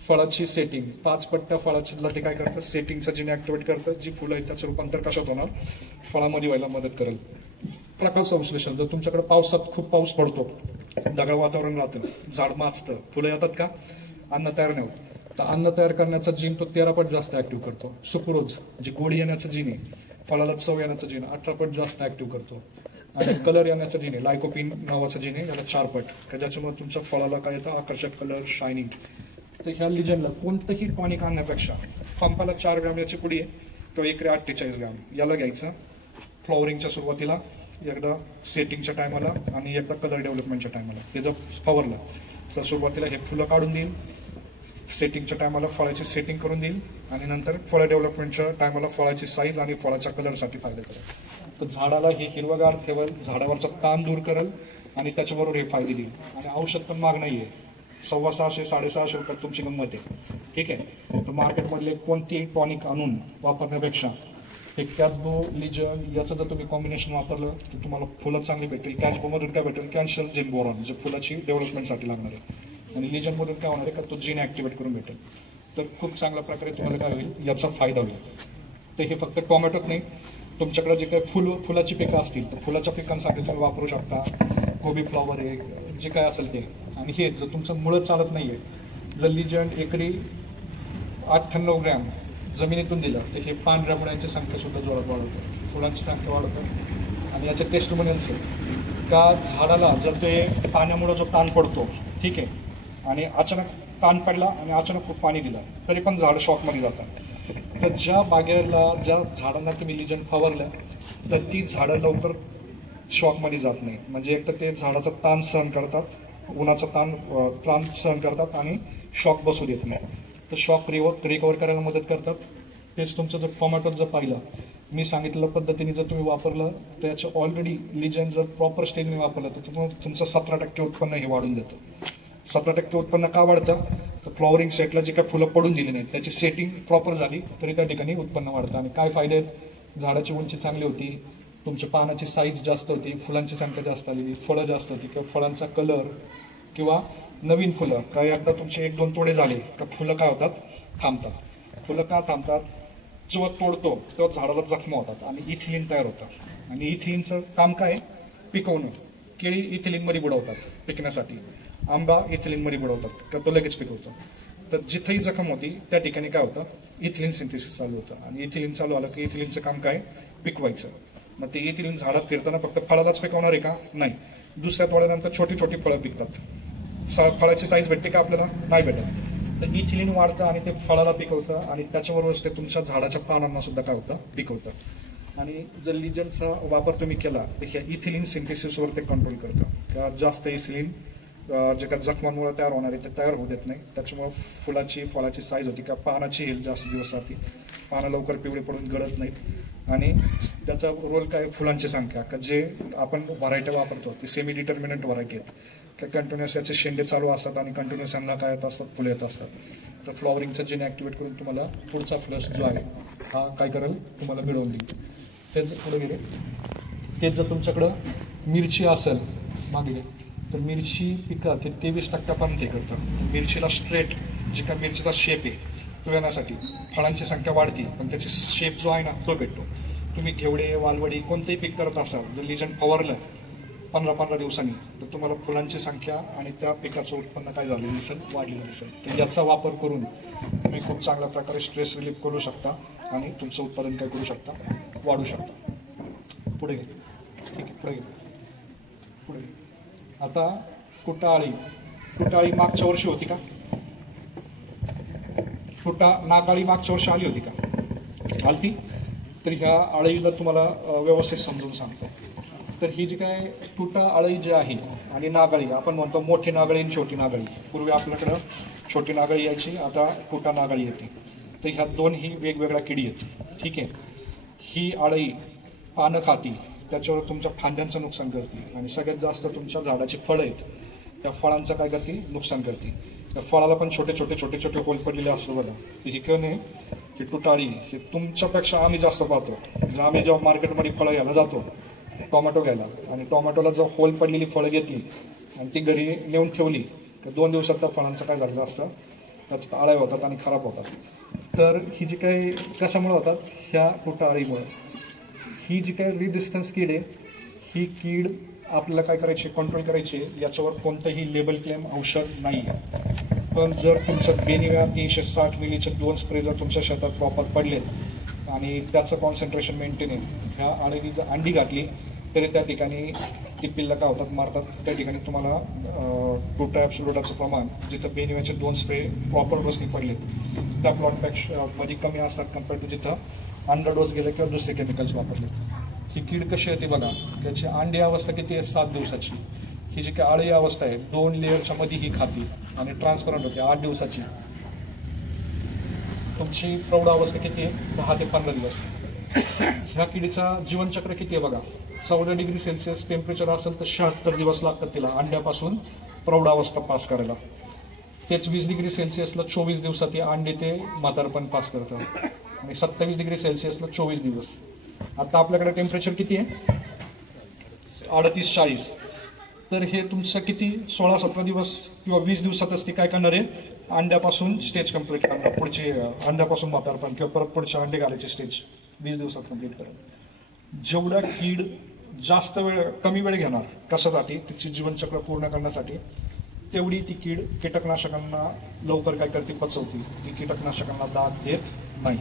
फळाची सेटिंग, 5 पट्ट्या फळाच्या ते काय करतं, सेटिंगचं जीन ऍक्टिव्हेट करतं, जी फुलं आहेत त्याचं रूपांतर कशात होणार, फळामध्ये व्हायला मदत करेल. प्रकाश संश्लेषण, जर तुमच्याकडे पावसात खूप पाऊस पडतो, ढगाळ वातावरण राहतं, झाड माचतं, फुलं येतात का, अन्न तयार नाही होत, तर अन्न तयार करण्याचा जीन तो 13 पट जास्त ऍक्टिव्ह करतो. सुक्रोज जे गोडी येण्याचं जीन आहे, फळाला चव येण्याचं जीन 18 पट जास्त ऍक्टिव्ह करतो. आणि कलर येण्याचं जीन आहे, लायकोपिन नावाचं जीन आहे, याला 4 पट, ज्याच्यामुळे तुमच्या फळाला काय येतं, आकर्षक कलर, शायनिंग. तर ह्या लिजनला कोणतंही टॉनिक आणण्यापेक्षा पंपाला 4 ग्रॅम याची पुडी आहे किंवा 1 48 ग्रॅम याला घ्यायचं. फ्लॉवरिंगच्या सुरुवातीला एकदा, सेटिंगच्या टायमाला आणि एकदा कलर डेव्हलपमेंटच्या टायमाला. हे जर फवरलं तर सुरुवातीला हे फुलं काढून देईल, सेटिंगच्या टायमाला फळाची सेटिंग करून देईल आणि नंतर फळ डेव्हलपमेंटच्या टायमाला फळाची साईज आणि फळाच्या कलरसाठी फायदा करेल. तर झाडाला हे हिरवगार ठेवेल, झाडावरचा ताण दूर करेल आणि त्याच्याबरोबर हे फायदे देईल. आणि औषध पण महाग नाहीये, 650-650 रुपयात तुमची गंमत आहे. ठीक आहे. तर मार्केटमधले कोणतीही टॉनिक आणून वापरण्यापेक्षा हे कॅचबो लिजन याचं जर तुम्ही कॉम्बिनेशन वापरलं तर तुम्हाला फुलं चांगली भेटेल. कॅचबोमधून काय भेटेल, कॅल्शियम जीन बोरॉन, जे फुलाची डेव्हलपमेंटसाठी लागणार आहे. आणि लिजनमधून काय होणार आहे का, तो जीन ऍक्टिव्हेट करून भेटेल. तर खूप चांगल्या प्रकारे तुम्हाला काय होईल, याचा फायदा होईल. तर हे फक्त टोमॅटोच नाही, तुमच्याकडे जे काही फुलाची पिकं असतील तर फुलाच्या पिकांसाठी तुम्ही वापरू शकता. कोबी फ्लॉवर आहे, जे काय असेल ते. आणि हे जर तुमचं मुळं चालत नाहीये, जर लिजन एकरी 98 ग्रॅम जमिनीतून दिलं तर हे पांढऱ्या मुळ्यांची संख्या सुद्धा जोरात वाढवतं, फुलांची संख्या वाढवतं. आणि याचे टेस्टिमोनियल्स आहे का, झाडाला जर ते पाण्यामुळे जो ताण पडतो, ठीक आहे, आणि अचानक ताण पडला आणि अचानक खूप पाणी दिलं तरी पण झाड शॉकमध्ये जातात. तर ज्या बागेला, ज्या झाडांना तुम्ही लिजन फवारलं तर ती झाडं लवकर शॉकमध्ये जात नाही. म्हणजे एक तर ते झाडाचा ताण सहन करतात, उन्हाचा ताण सहन करतात आणि शॉक बसू देत नाही. तर शॉक रिकवर करायला मदत करतात. तेच तुमचं जर टोमॅटो जर पाहिलं मी सांगितलेल्या पद्धतीने जर तुम्ही वापरलं त्याचं ऑलरेडी लिजन जर प्रॉपर स्टेजने वापरलं तर तुमचं 17% उत्पन्न हे वाढून जातं. 17% उत्पन्न का वाढतं तर फ्लॉवरिंग सेटला जे काही फुलं पडून दिली नाहीत त्याची सेटिंग प्रॉपर झाली तरी त्या ठिकाणी उत्पन्न वाढतं. आणि काय फायदे आहेत, झाडाची उंची चांगली होती, तुमच्या पानाची साईज जास्त होती, फुलांची संख्या जास्त आली, फळं जास्त होती किंवा फळांचा कलर किंवा नवीन फुलं काही एकदा तुमचे 1-2 तोडे झाले तर फुलं काय होतात, थांबतात. फुलं का थांबतात, जेव्हा तोडतो तेव्हा झाडाला जखमा होतात आणि इथिलीन तयार होतं. आणि इथिलीनचं काम काय, पिकवणं. केळी इथिलीनमध्ये बुडवतात पिकण्यासाठी, आंबा इथिलीनमध्ये बुडवतात तर तो लगेच पिकवतो. तर जिथेही जखम होती त्या ठिकाणी काय होतं, इथिलीन सिंथेसिस चालू होतं. आणि इथिलीन चालू आलं की इथिलीनचं काम काय, पिकवायचं. मग ते इथिलीन झाडात फिरताना फक्त फळालाच पिकवणार आहे का, नाही, दुसऱ्या तोड्यानंतर छोटी छोटी फळं पिकतात. फळाची साईज भेटते का आपल्याला, नाही भेटत. तर इथिलीन वाढतं आणि ते फळाला पिकवतं आणि त्याच्याबरोबरच ते तुमच्या झाडाच्या पानांना सुद्धा काय होतं, पिकवतं. आणि जर लिजनचा वापर तुम्ही केला तर ह्या इथिलीन सिंथेसिसवर ते कंट्रोल करतं. त्या जास्त इथिलीन जे काही जखमांमुळे तयार होणार आहे ते तयार होऊ देत नाही. त्याच्यामुळे फुलाची फळाची साईज होती का पानाची हेल्थ जास्त दिवस राहते, पानं लवकर पिवळे पडून गळत नाहीत. आणि त्याचा रोल काय, फुलांची संख्या का जे आपण व्हरायटी वापरतो ती सेमी डिटर्मिनंट व्हरायटी आहेत का कंटिन्युअस याचे शेंडे चालू असतात आणि कंटिन्युअस यांना काय येत असतात, फुले येत असतात. तर फ्लॉवरिंगचं जेने ऍक्टिवेट करून तुम्हाला पुढचा फ्लश जो आहे हा काय करेल, तुम्हाला मिळवून देईल. तेच पुढे गेले, तेच जर तुमच्याकडं मिरची असेल मागे तर मिरची पिकात ते 23% हे करतं. मिरचीला स्ट्रेट जे काय मिरचीचा शेप आहे तो येण्यासाठी फळांची संख्या वाढती पण त्याची शेप जो आहे ना तो भेटतो. तुम्ही घेवडे, वालवडी कोणतेही पीक करत असाल, जर लिजन फवारलं 15-15 दिवसांनी तर तुम्हाला फुलांची संख्या आणि त्या पिकाचं उत्पन्न काय झालेलं दिसेल, वाढलेलं दिसेल. तर याचा वापर करून तुम्ही खूप चांगल्या प्रकारे स्ट्रेस रिलीफ करू शकता आणि तुमचं उत्पादन काय करू शकता, वाढू शकता. पुढे घे, ठीक आहे, पुढे घे, पुढे. आता कुटाळी. कुटाळी मागच्या वर्षी होती का, नागाळी मागच्या वर्षी आली होती का, आलती. तर ह्या आळीला तुम्हाला व्यवस्थित समजून सांगतो. तर ही जी काय तुटा आळी जी आहे आणि नागाळी, आपण म्हणतो मोठी नागाळी आणि छोटी नागाळी. पूर्वी आपल्याकडं छोटी नागाळी यायची, आता तुटा नागाळी येते. तर ह्या दोन ही वेगवेगळ्या किडी आहेत, ठीक आहे. ही आळी पानं खाती, त्याच्यावर तुमच्या फांद्यांचं नुकसान करते आणि सगळ्यात जास्त तुमच्या झाडाची फळं आहेत त्या फळांचं काय करते, नुकसान करते. त्या फळाला पण छोटे छोटे होल पडलेले असतं बघा. तर ही कणे ही तुटाळी हे तुमच्यापेक्षा आम्ही जास्त पाहतो. जर आम्ही जेव्हा मार्केटमध्ये फळं घ्यायला जातो, टोमॅटो घ्यायला, आणि टोमॅटोला जर होल पडलेली फळं घेतली आणि ती घरी नेऊन ठेवली तर 2 दिवसात त्या फळांचं काय झालेलं असतं, त्याच्यात आळ्या होतात आणि खराब होतात. तर ही जी काही कशामुळे होतात, ह्या तुटाळीमुळे. ही जी काही रेजिस्टन्स कीड आहे, ही कीड आपल्याला काय करायची, कंट्रोल करायची. याच्यावर कोणतंही लेबल क्लेम औषध नाही आहे. पण जर तुमचं बेनिव्या 360 मिलीचे 2 स्प्रे जर तुमच्या शेतात प्रॉपर पडलेत आणि त्याचं कॉन्सन्ट्रेशन मेंटेन आहे, ह्या आळीने जर अंडी घातली तरी त्या ठिकाणी ती पिल्लं काय होतात, मारतात. त्या ठिकाणी तुम्हाला टोटा ॲब्सोल्युटाचं प्रमाण जिथं बेनिव्याचे 2 स्प्रे प्रॉपर डोसने पडलेत त्या प्लॉटपेक्षा मध्ये कमी असतात कम्पेअर टू जिथं अंडर डोस गेले किंवा दुसरे केमिकल्स वापरले. ही कीड कशी येते बघा, त्याची अंडी अवस्था किती आहे, 7 दिवसाची. ही जी काही आळी अवस्था आहे 2 लेअरच्या मध्ये ही खाती आणि ट्रान्सपरंट होते 8 दिवसाची. तुमची प्रौढ अवस्था किती आहे, 10 ते 15 दिवस. ह्या किडीचा जीवनचक्र किती आहे बघा, 14 डिग्री सेल्सिअस टेम्परेचर असेल तर 76 दिवस लागतात तिला अंड्यापासून प्रौढावस्था पास करायला. तेच 20 डिग्री सेल्सिअसला 24 दिवसात ही अंडी ते म्हातारपण पास करतं आणि 27 डिग्री सेल्सिअसला 24 दिवस. आता आपल्याकडे टेम्परेचर किती आहे, 38-40. तर हे तुमचं किती 16-17 दिवस किंवा 20 दिवसातच ती काय करणार आहे, अंड्यापासून स्टेज कम्प्लीट करणार. पुढचे अंड्यापासून म्हातारपण किंवा परत पुढचे अंडे घालायचे स्टेज 20 दिवसात कम्प्लीट करेल. जेवढा कीड जास्त वेळ कमी वेळ घेणार कशासाठी, तिची जीवनचक्र पूर्ण करण्यासाठी, तेवढी ती कीड कीटकनाशकांना लवकर काय करते, पचवते. ती कीटकनाशकांना दाद देत नाही.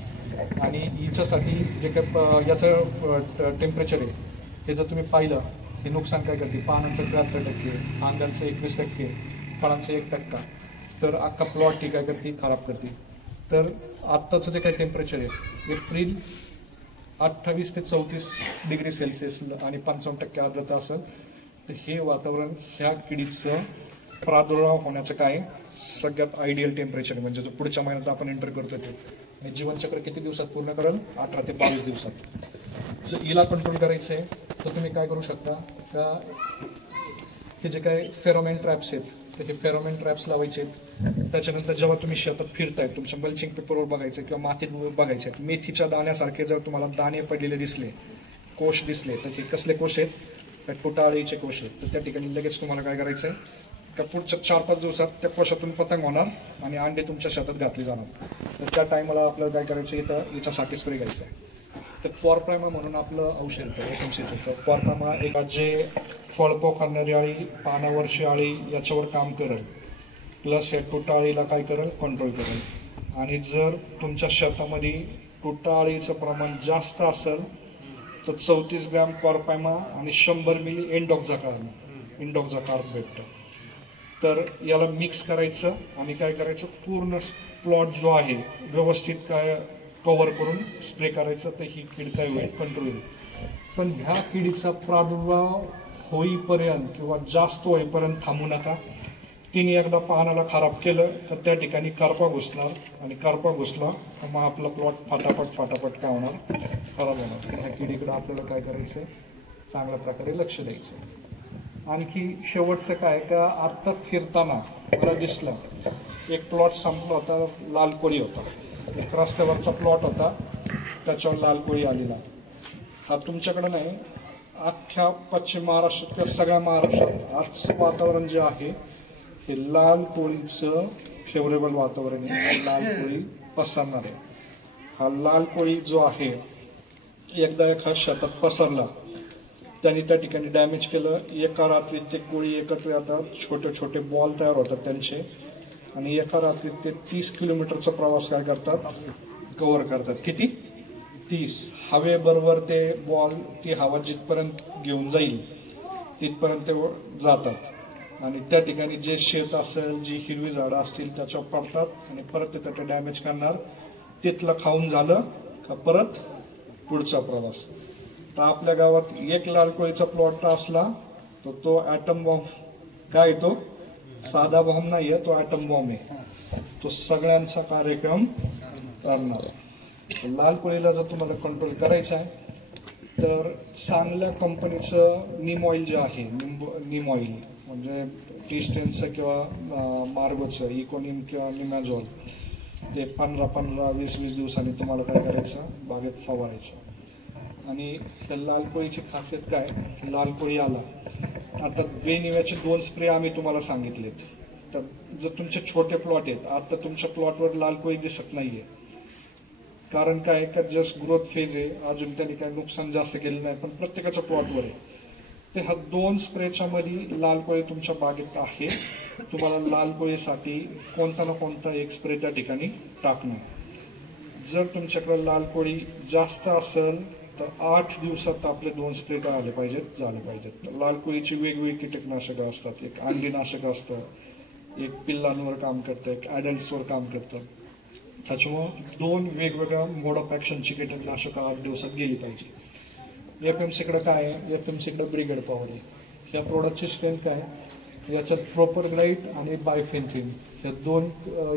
आणि हिच्यासाठी जे काय याचं टेम्परेचर आहे हे जर तुम्ही पाहिलं, हे नुकसान काय करते, पानांचं 73%, फांद्यांचं 21%, फळांचं 1%. तर अख्खा प्लॉट ती काय करते, खराब करते. तर आत्ताचं जे काही टेम्परेचर आहे एप्रिल 28 ते 34 डिग्री सेल्सिअस आणि 55% आर्द्रता असेल तर हे वातावरण ह्या किडीचं प्रादुर्भाव होण्याचं काय सगळ्यात आयडियल टेम्परेचर, म्हणजे जो पुढच्या महिन्यात आपण एंटर करतो ते. आणि जीवनचक्र किती दिवसात पूर्ण करेल, 18 ते 22 दिवसात. जर हिला कंट्रोल करायचं आहे तर तुम्ही काय करू शकता का हे जे काय फेरोमेन ट्रॅप्स आहेत तर हे फेरोमेन ट्रॅप्स लावायचे आहेत. त्याच्यानंतर जेव्हा तुम्ही शेतात फिरताय तुमच्या मल्चिंग पेपरवर बघायचं किंवा मातीत बघायचे मेथीच्या दाण्यासारखे जर तुम्हाला दाणे पडलेले दिसले, कोश दिसले, तर हे कसले कोश आहेत? त्या फुटाळीचे कोश आहेत. तर त्या ठिकाणी लगेच तुम्हाला काय करायचं आहे का पुढच्या 4-5 दिवसात त्या कोशातून पतंग होणार आणि अंडे तुमच्या शेतात घातली जाणार. तर त्या टायमाला आपल्याला काय करायचं इथं याच्यासाठी स्प्रे घ्यायचं आहे. तर क्वारप्रायमा म्हणून आपलं औषध येतं एफएमसीचं. तर क्वारप्रायमा एक जे फळपो खाणारी आळी, पानावरची आळी याच्यावर काम करेल, प्लस हे तुटाळीला काय करेल? कंट्रोल करेल. आणि जर तुमच्या शेतामध्ये तुटाळीचं प्रमाण जास्त असेल तर 34 ग्रॅम क्वारप्रायमा आणि 100 मिली इंडोक्झाकार्ब भेटतं. तर याला मिक्स करायचं आणि काय करायचं पूर्ण प्लॉट जो आहे व्यवस्थित काय कव्हर करून स्प्रे करायचं. तर ही कीड काय होईल? कंट्रोल होईल. पण ह्या किडीचा प्रादुर्भाव होईपर्यंत किंवा जास्त होईपर्यंत थांबू नका. तिने एकदा पानाला खराब केलं तर त्या ठिकाणी करपा घुसणार आणि करपा घुसला तर मग आपला प्लॉट फाटाफट काय होणार? खराब होणार. तर ह्या किडीकडे आपल्याला काय करायचं? चांगल्या प्रकारे लक्ष द्यायचं. आणखी शेवटचं काय का आत्ता फिरताना मला दिसलं एक प्लॉट संपला होता, लाल कोळी होता. एक रस्त्यावरचा प्लॉट होता त्याच्यावर लाल कोळी आलेला. हा तुमच्याकडे नाही, अख्ख्या पश्चिम महाराष्ट्रात किंवा सगळ्या महाराष्ट्रात आजचं वातावरण जे आहे हे लाल कोळीचं फेवरेबल वातावरण आहे. लाल कोळी पसरणार आहे. हा लाल कोळी जो आहे एकदा एका शेतात पसरला त्यांनी त्या ठिकाणी डॅमेज केलं. एका रात्रीत ते कोळी एकत्र येतात, छोटे छोटे बॉल तयार होतात त्यांचे आणि एका रात्रीत ते 30 किलोमीटरचा प्रवास काय करतात? कव्हर करतात. किती? 30. हवेबरोबर ते बॉल ती हवा जिथपर्यंत घेऊन जाईल तिथपर्यंत ते जातात आणि त्या ठिकाणी जे शेत असेल, जी हिरवी झाडं असतील त्याच्यावर पडतात आणि परत ते त्याचं डॅमेज करणार. तिथलं खाऊन झालं का परत पुढचा प्रवास. तर आपल्या गावात एक लाल कोळीचा प्लॉट असला तर तो ॲटम बॉम्ब काय तो साधा बॉम्ब नाहीये, तो ॲटम बॉम्ब आहे. तो सगळ्यांचा कार्यक्रम करणार. लाल कोळीला जर तुम्हाला कंट्रोल करायचा आहे तर चांगल्या कंपनीचं नीम ऑइल जे आहे, नीम ऑइल म्हणजे टीस्टेनचं किंवा मार्गोचं इकोनिम किंवा निमॅझॉल ते 15-15, 20-20 दिवसांनी तुम्हाला काय करायचं? बागेत फवारायचं. आणि त्या लाल कोळीची खासियत काय? लाल कोळी आला आता बेनिव्याचे 2 स्प्रे आम्ही तुम्हाला सांगितलेत. तर जर तुमचे छोटे प्लॉट आहेत, आता तुमच्या प्लॉटवर लाल कोळी दिसत नाहीये, कारण काय का जस्ट ग्रोथ फेज आहे, अजून त्यांनी काय नुकसान जास्त केलं नाही, पण प्रत्येकाच्या प्लॉटवर आहे. ते हा 2 स्प्रेच्या मध्ये लाल कोळी तुमच्या बागेत आहे. तुम्हाला लाल कोळीसाठी कोणता ना कोणता एक स्प्रे त्या ठिकाणी टाकणं. जर तुमच्याकडे लाल कोळी जास्त असेल तर 8 दिवसात आपले 2 स्प्रे झाले पाहिजेत. लाल कोळीची वेगवेगळी कीटकनाशकं असतात. एक अंडीनाशक असतं, एक पिल्लांवर काम करतं, एक ॲडल्ट्सवर काम करतं. त्याच्यामुळं 2 वेगवेगळ्या मोड ऑफ ॲक्शनची कीटकनाशकं 8 दिवसात गेली पाहिजे. एफएमसीकडे काय आहे? एफएमसीकडे ब्रिगेड पॉवर आहे. या प्रोडक्टची स्ट्रेंथ काय? याच्यात प्रोपरग्लाइट आणि बायफेन्थिन या 2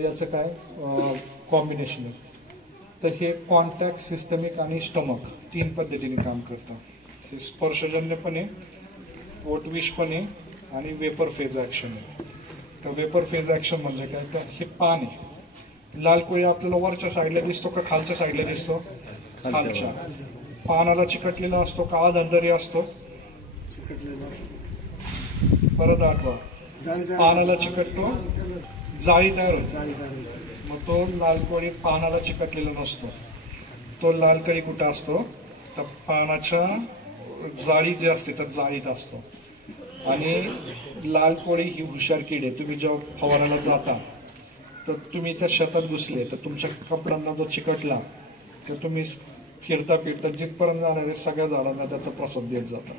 याचं काय कॉम्बिनेशन आहे. तर हे कॉन्टॅक्ट, सिस्टमिक आणि स्टमक 3 पद्धतीने काम करतं. हे स्पर्शजन्य पण आहे, पोटविष पण आहे आणि वेपर फेज ॲक्शन आहे. तर वेपर फेज ॲक्शन म्हणजे काय? तर हे पान आहे. लाल कोळी आपल्याला वरच्या साईडला दिसतो का खालच्या साईडला दिसतो? खालच्या. पानाला चिकटलेला असतो का आदंतरी असतो? परत आठवा, पानाला चिकटतो, जाळी तयार होते. मग तो लाल कोळी पानाला चिकटलेला नसतो. तो लाल कोळी कुठं असतो? तर पानाच्या जाळी जी असते त्या जाळीत असतो. आणि लाल कोळी ही हुशार कीड आहे. तुम्ही जेव्हा फवारायला जाता तर तुम्ही त्या शेतात घुसले तर तुमच्या कपड्यांना जो चिकटला तर तुम्ही फिरता जिथपर्यंत जाणार आहे सगळ्या झाडांना त्याचा प्रसाद देत जाता.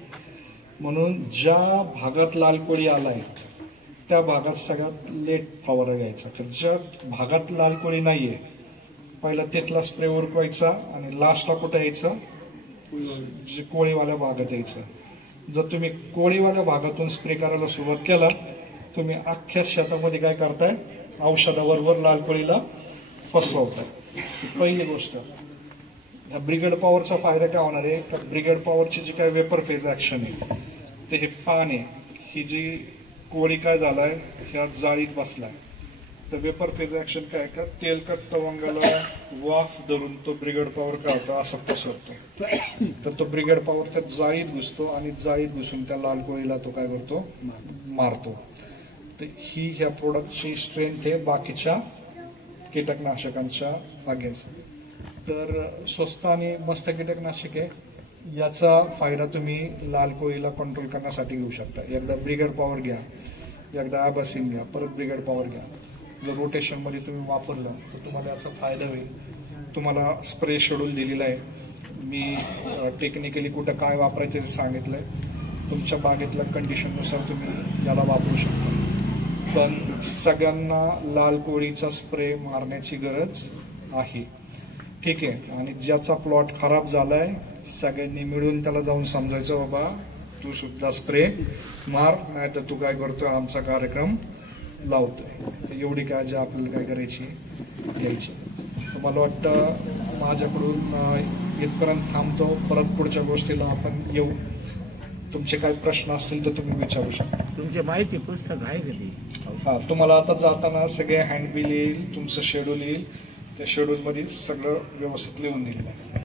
म्हणून ज्या भागात लाल कोळी आलाय त्या भागात सगळ्यात लेट फवारा घ्यायचा. तर ज्या भागात लाल कोळी नाहीये पहिला तिथला स्प्रे उरकवायचा आणि लास्टला कुठे यायचं? जे कोळीवाल्या भागात यायचं. जर तुम्ही कोळीवाल्या भागातून स्प्रे करायला सुरुवात केला तुम्ही अख्ख्या शेतामध्ये काय करताय? औषधाबरोबर लाल कोळीला फसवताय. पहिली गोष्ट. ह्या ब्रिगेड पॉवरचा फायदा काय होणार आहे तर ब्रिगेड पॉवरची जी काही वेपर फेज ऍक्शन आहे ते हे पान आहे, ही जी कोळी काय झालाय ह्या जाळीत बसलाय, तर वेपर फेज ऍक्शन काय का तेलकट तवंगाला वाफ धरून तो ब्रिगेड पॉवर काय होतो असं पसरतो, तर तो ब्रिगेड पॉवर त्या जाळीत घुसतो आणि जाळीत घुसून त्या लाल कोळीला तो काय करतो मारतो. तर ही ह्या प्रोडक्टची स्ट्रेंथ आहे बाकीच्या कीटकनाशकांच्या अगेन्स्ट. तर स्वस्त आणि मस्त कीटकनाशक आहे, याचा फायदा तुम्ही लाल कोळीला कंट्रोल करण्यासाठी घेऊ शकता. एकदा ब्रिगेड पॉवर घ्या, एकदा ॲबासिन घ्या, परत ब्रिगेड पॉवर घ्या. जर रोटेशनमध्ये तुम्ही वापरलं तर तुम्हाला याचा फायदा होईल. तुम्हाला स्प्रे शेड्यूल दिलेला आहे, मी टेक्निकली कुठं काय वापरायचं ते सांगितलंय. तुमच्या बागेतल्या कंडिशननुसार तुम्ही याला वापरू शकता. पण सगळ्यांना लाल कोळीचा स्प्रे मारण्याची गरज आहे, ठीक आहे. आणि ज्याचा प्लॉट खराब झालाय सगळ्यांनी मिळून त्याला जाऊन समजायचं, बाबा तू सुद्धा स्प्रे मार, नाही तर तू काय करतोय आमचा कार्यक्रम लावतोय. तर एवढी काळजी आपल्याला काय करायची घ्यायची. तर मला वाटतं माझ्याकडून इथपर्यंत थांबतो. परत पुढच्या गोष्टीला आपण येऊ. तुमचे काही प्रश्न असतील तर तुम्ही विचारू शकता. तुमचे माहिती पुस्तक आहे कधी? हा, तुम्हाला आता जाताना सगळे हँडबिल येईल, तुमचं शेड्यूल येईल, त्या शेड्यूलमध्ये सगळं व्यवस्थित लिहून दिलेलं आहे.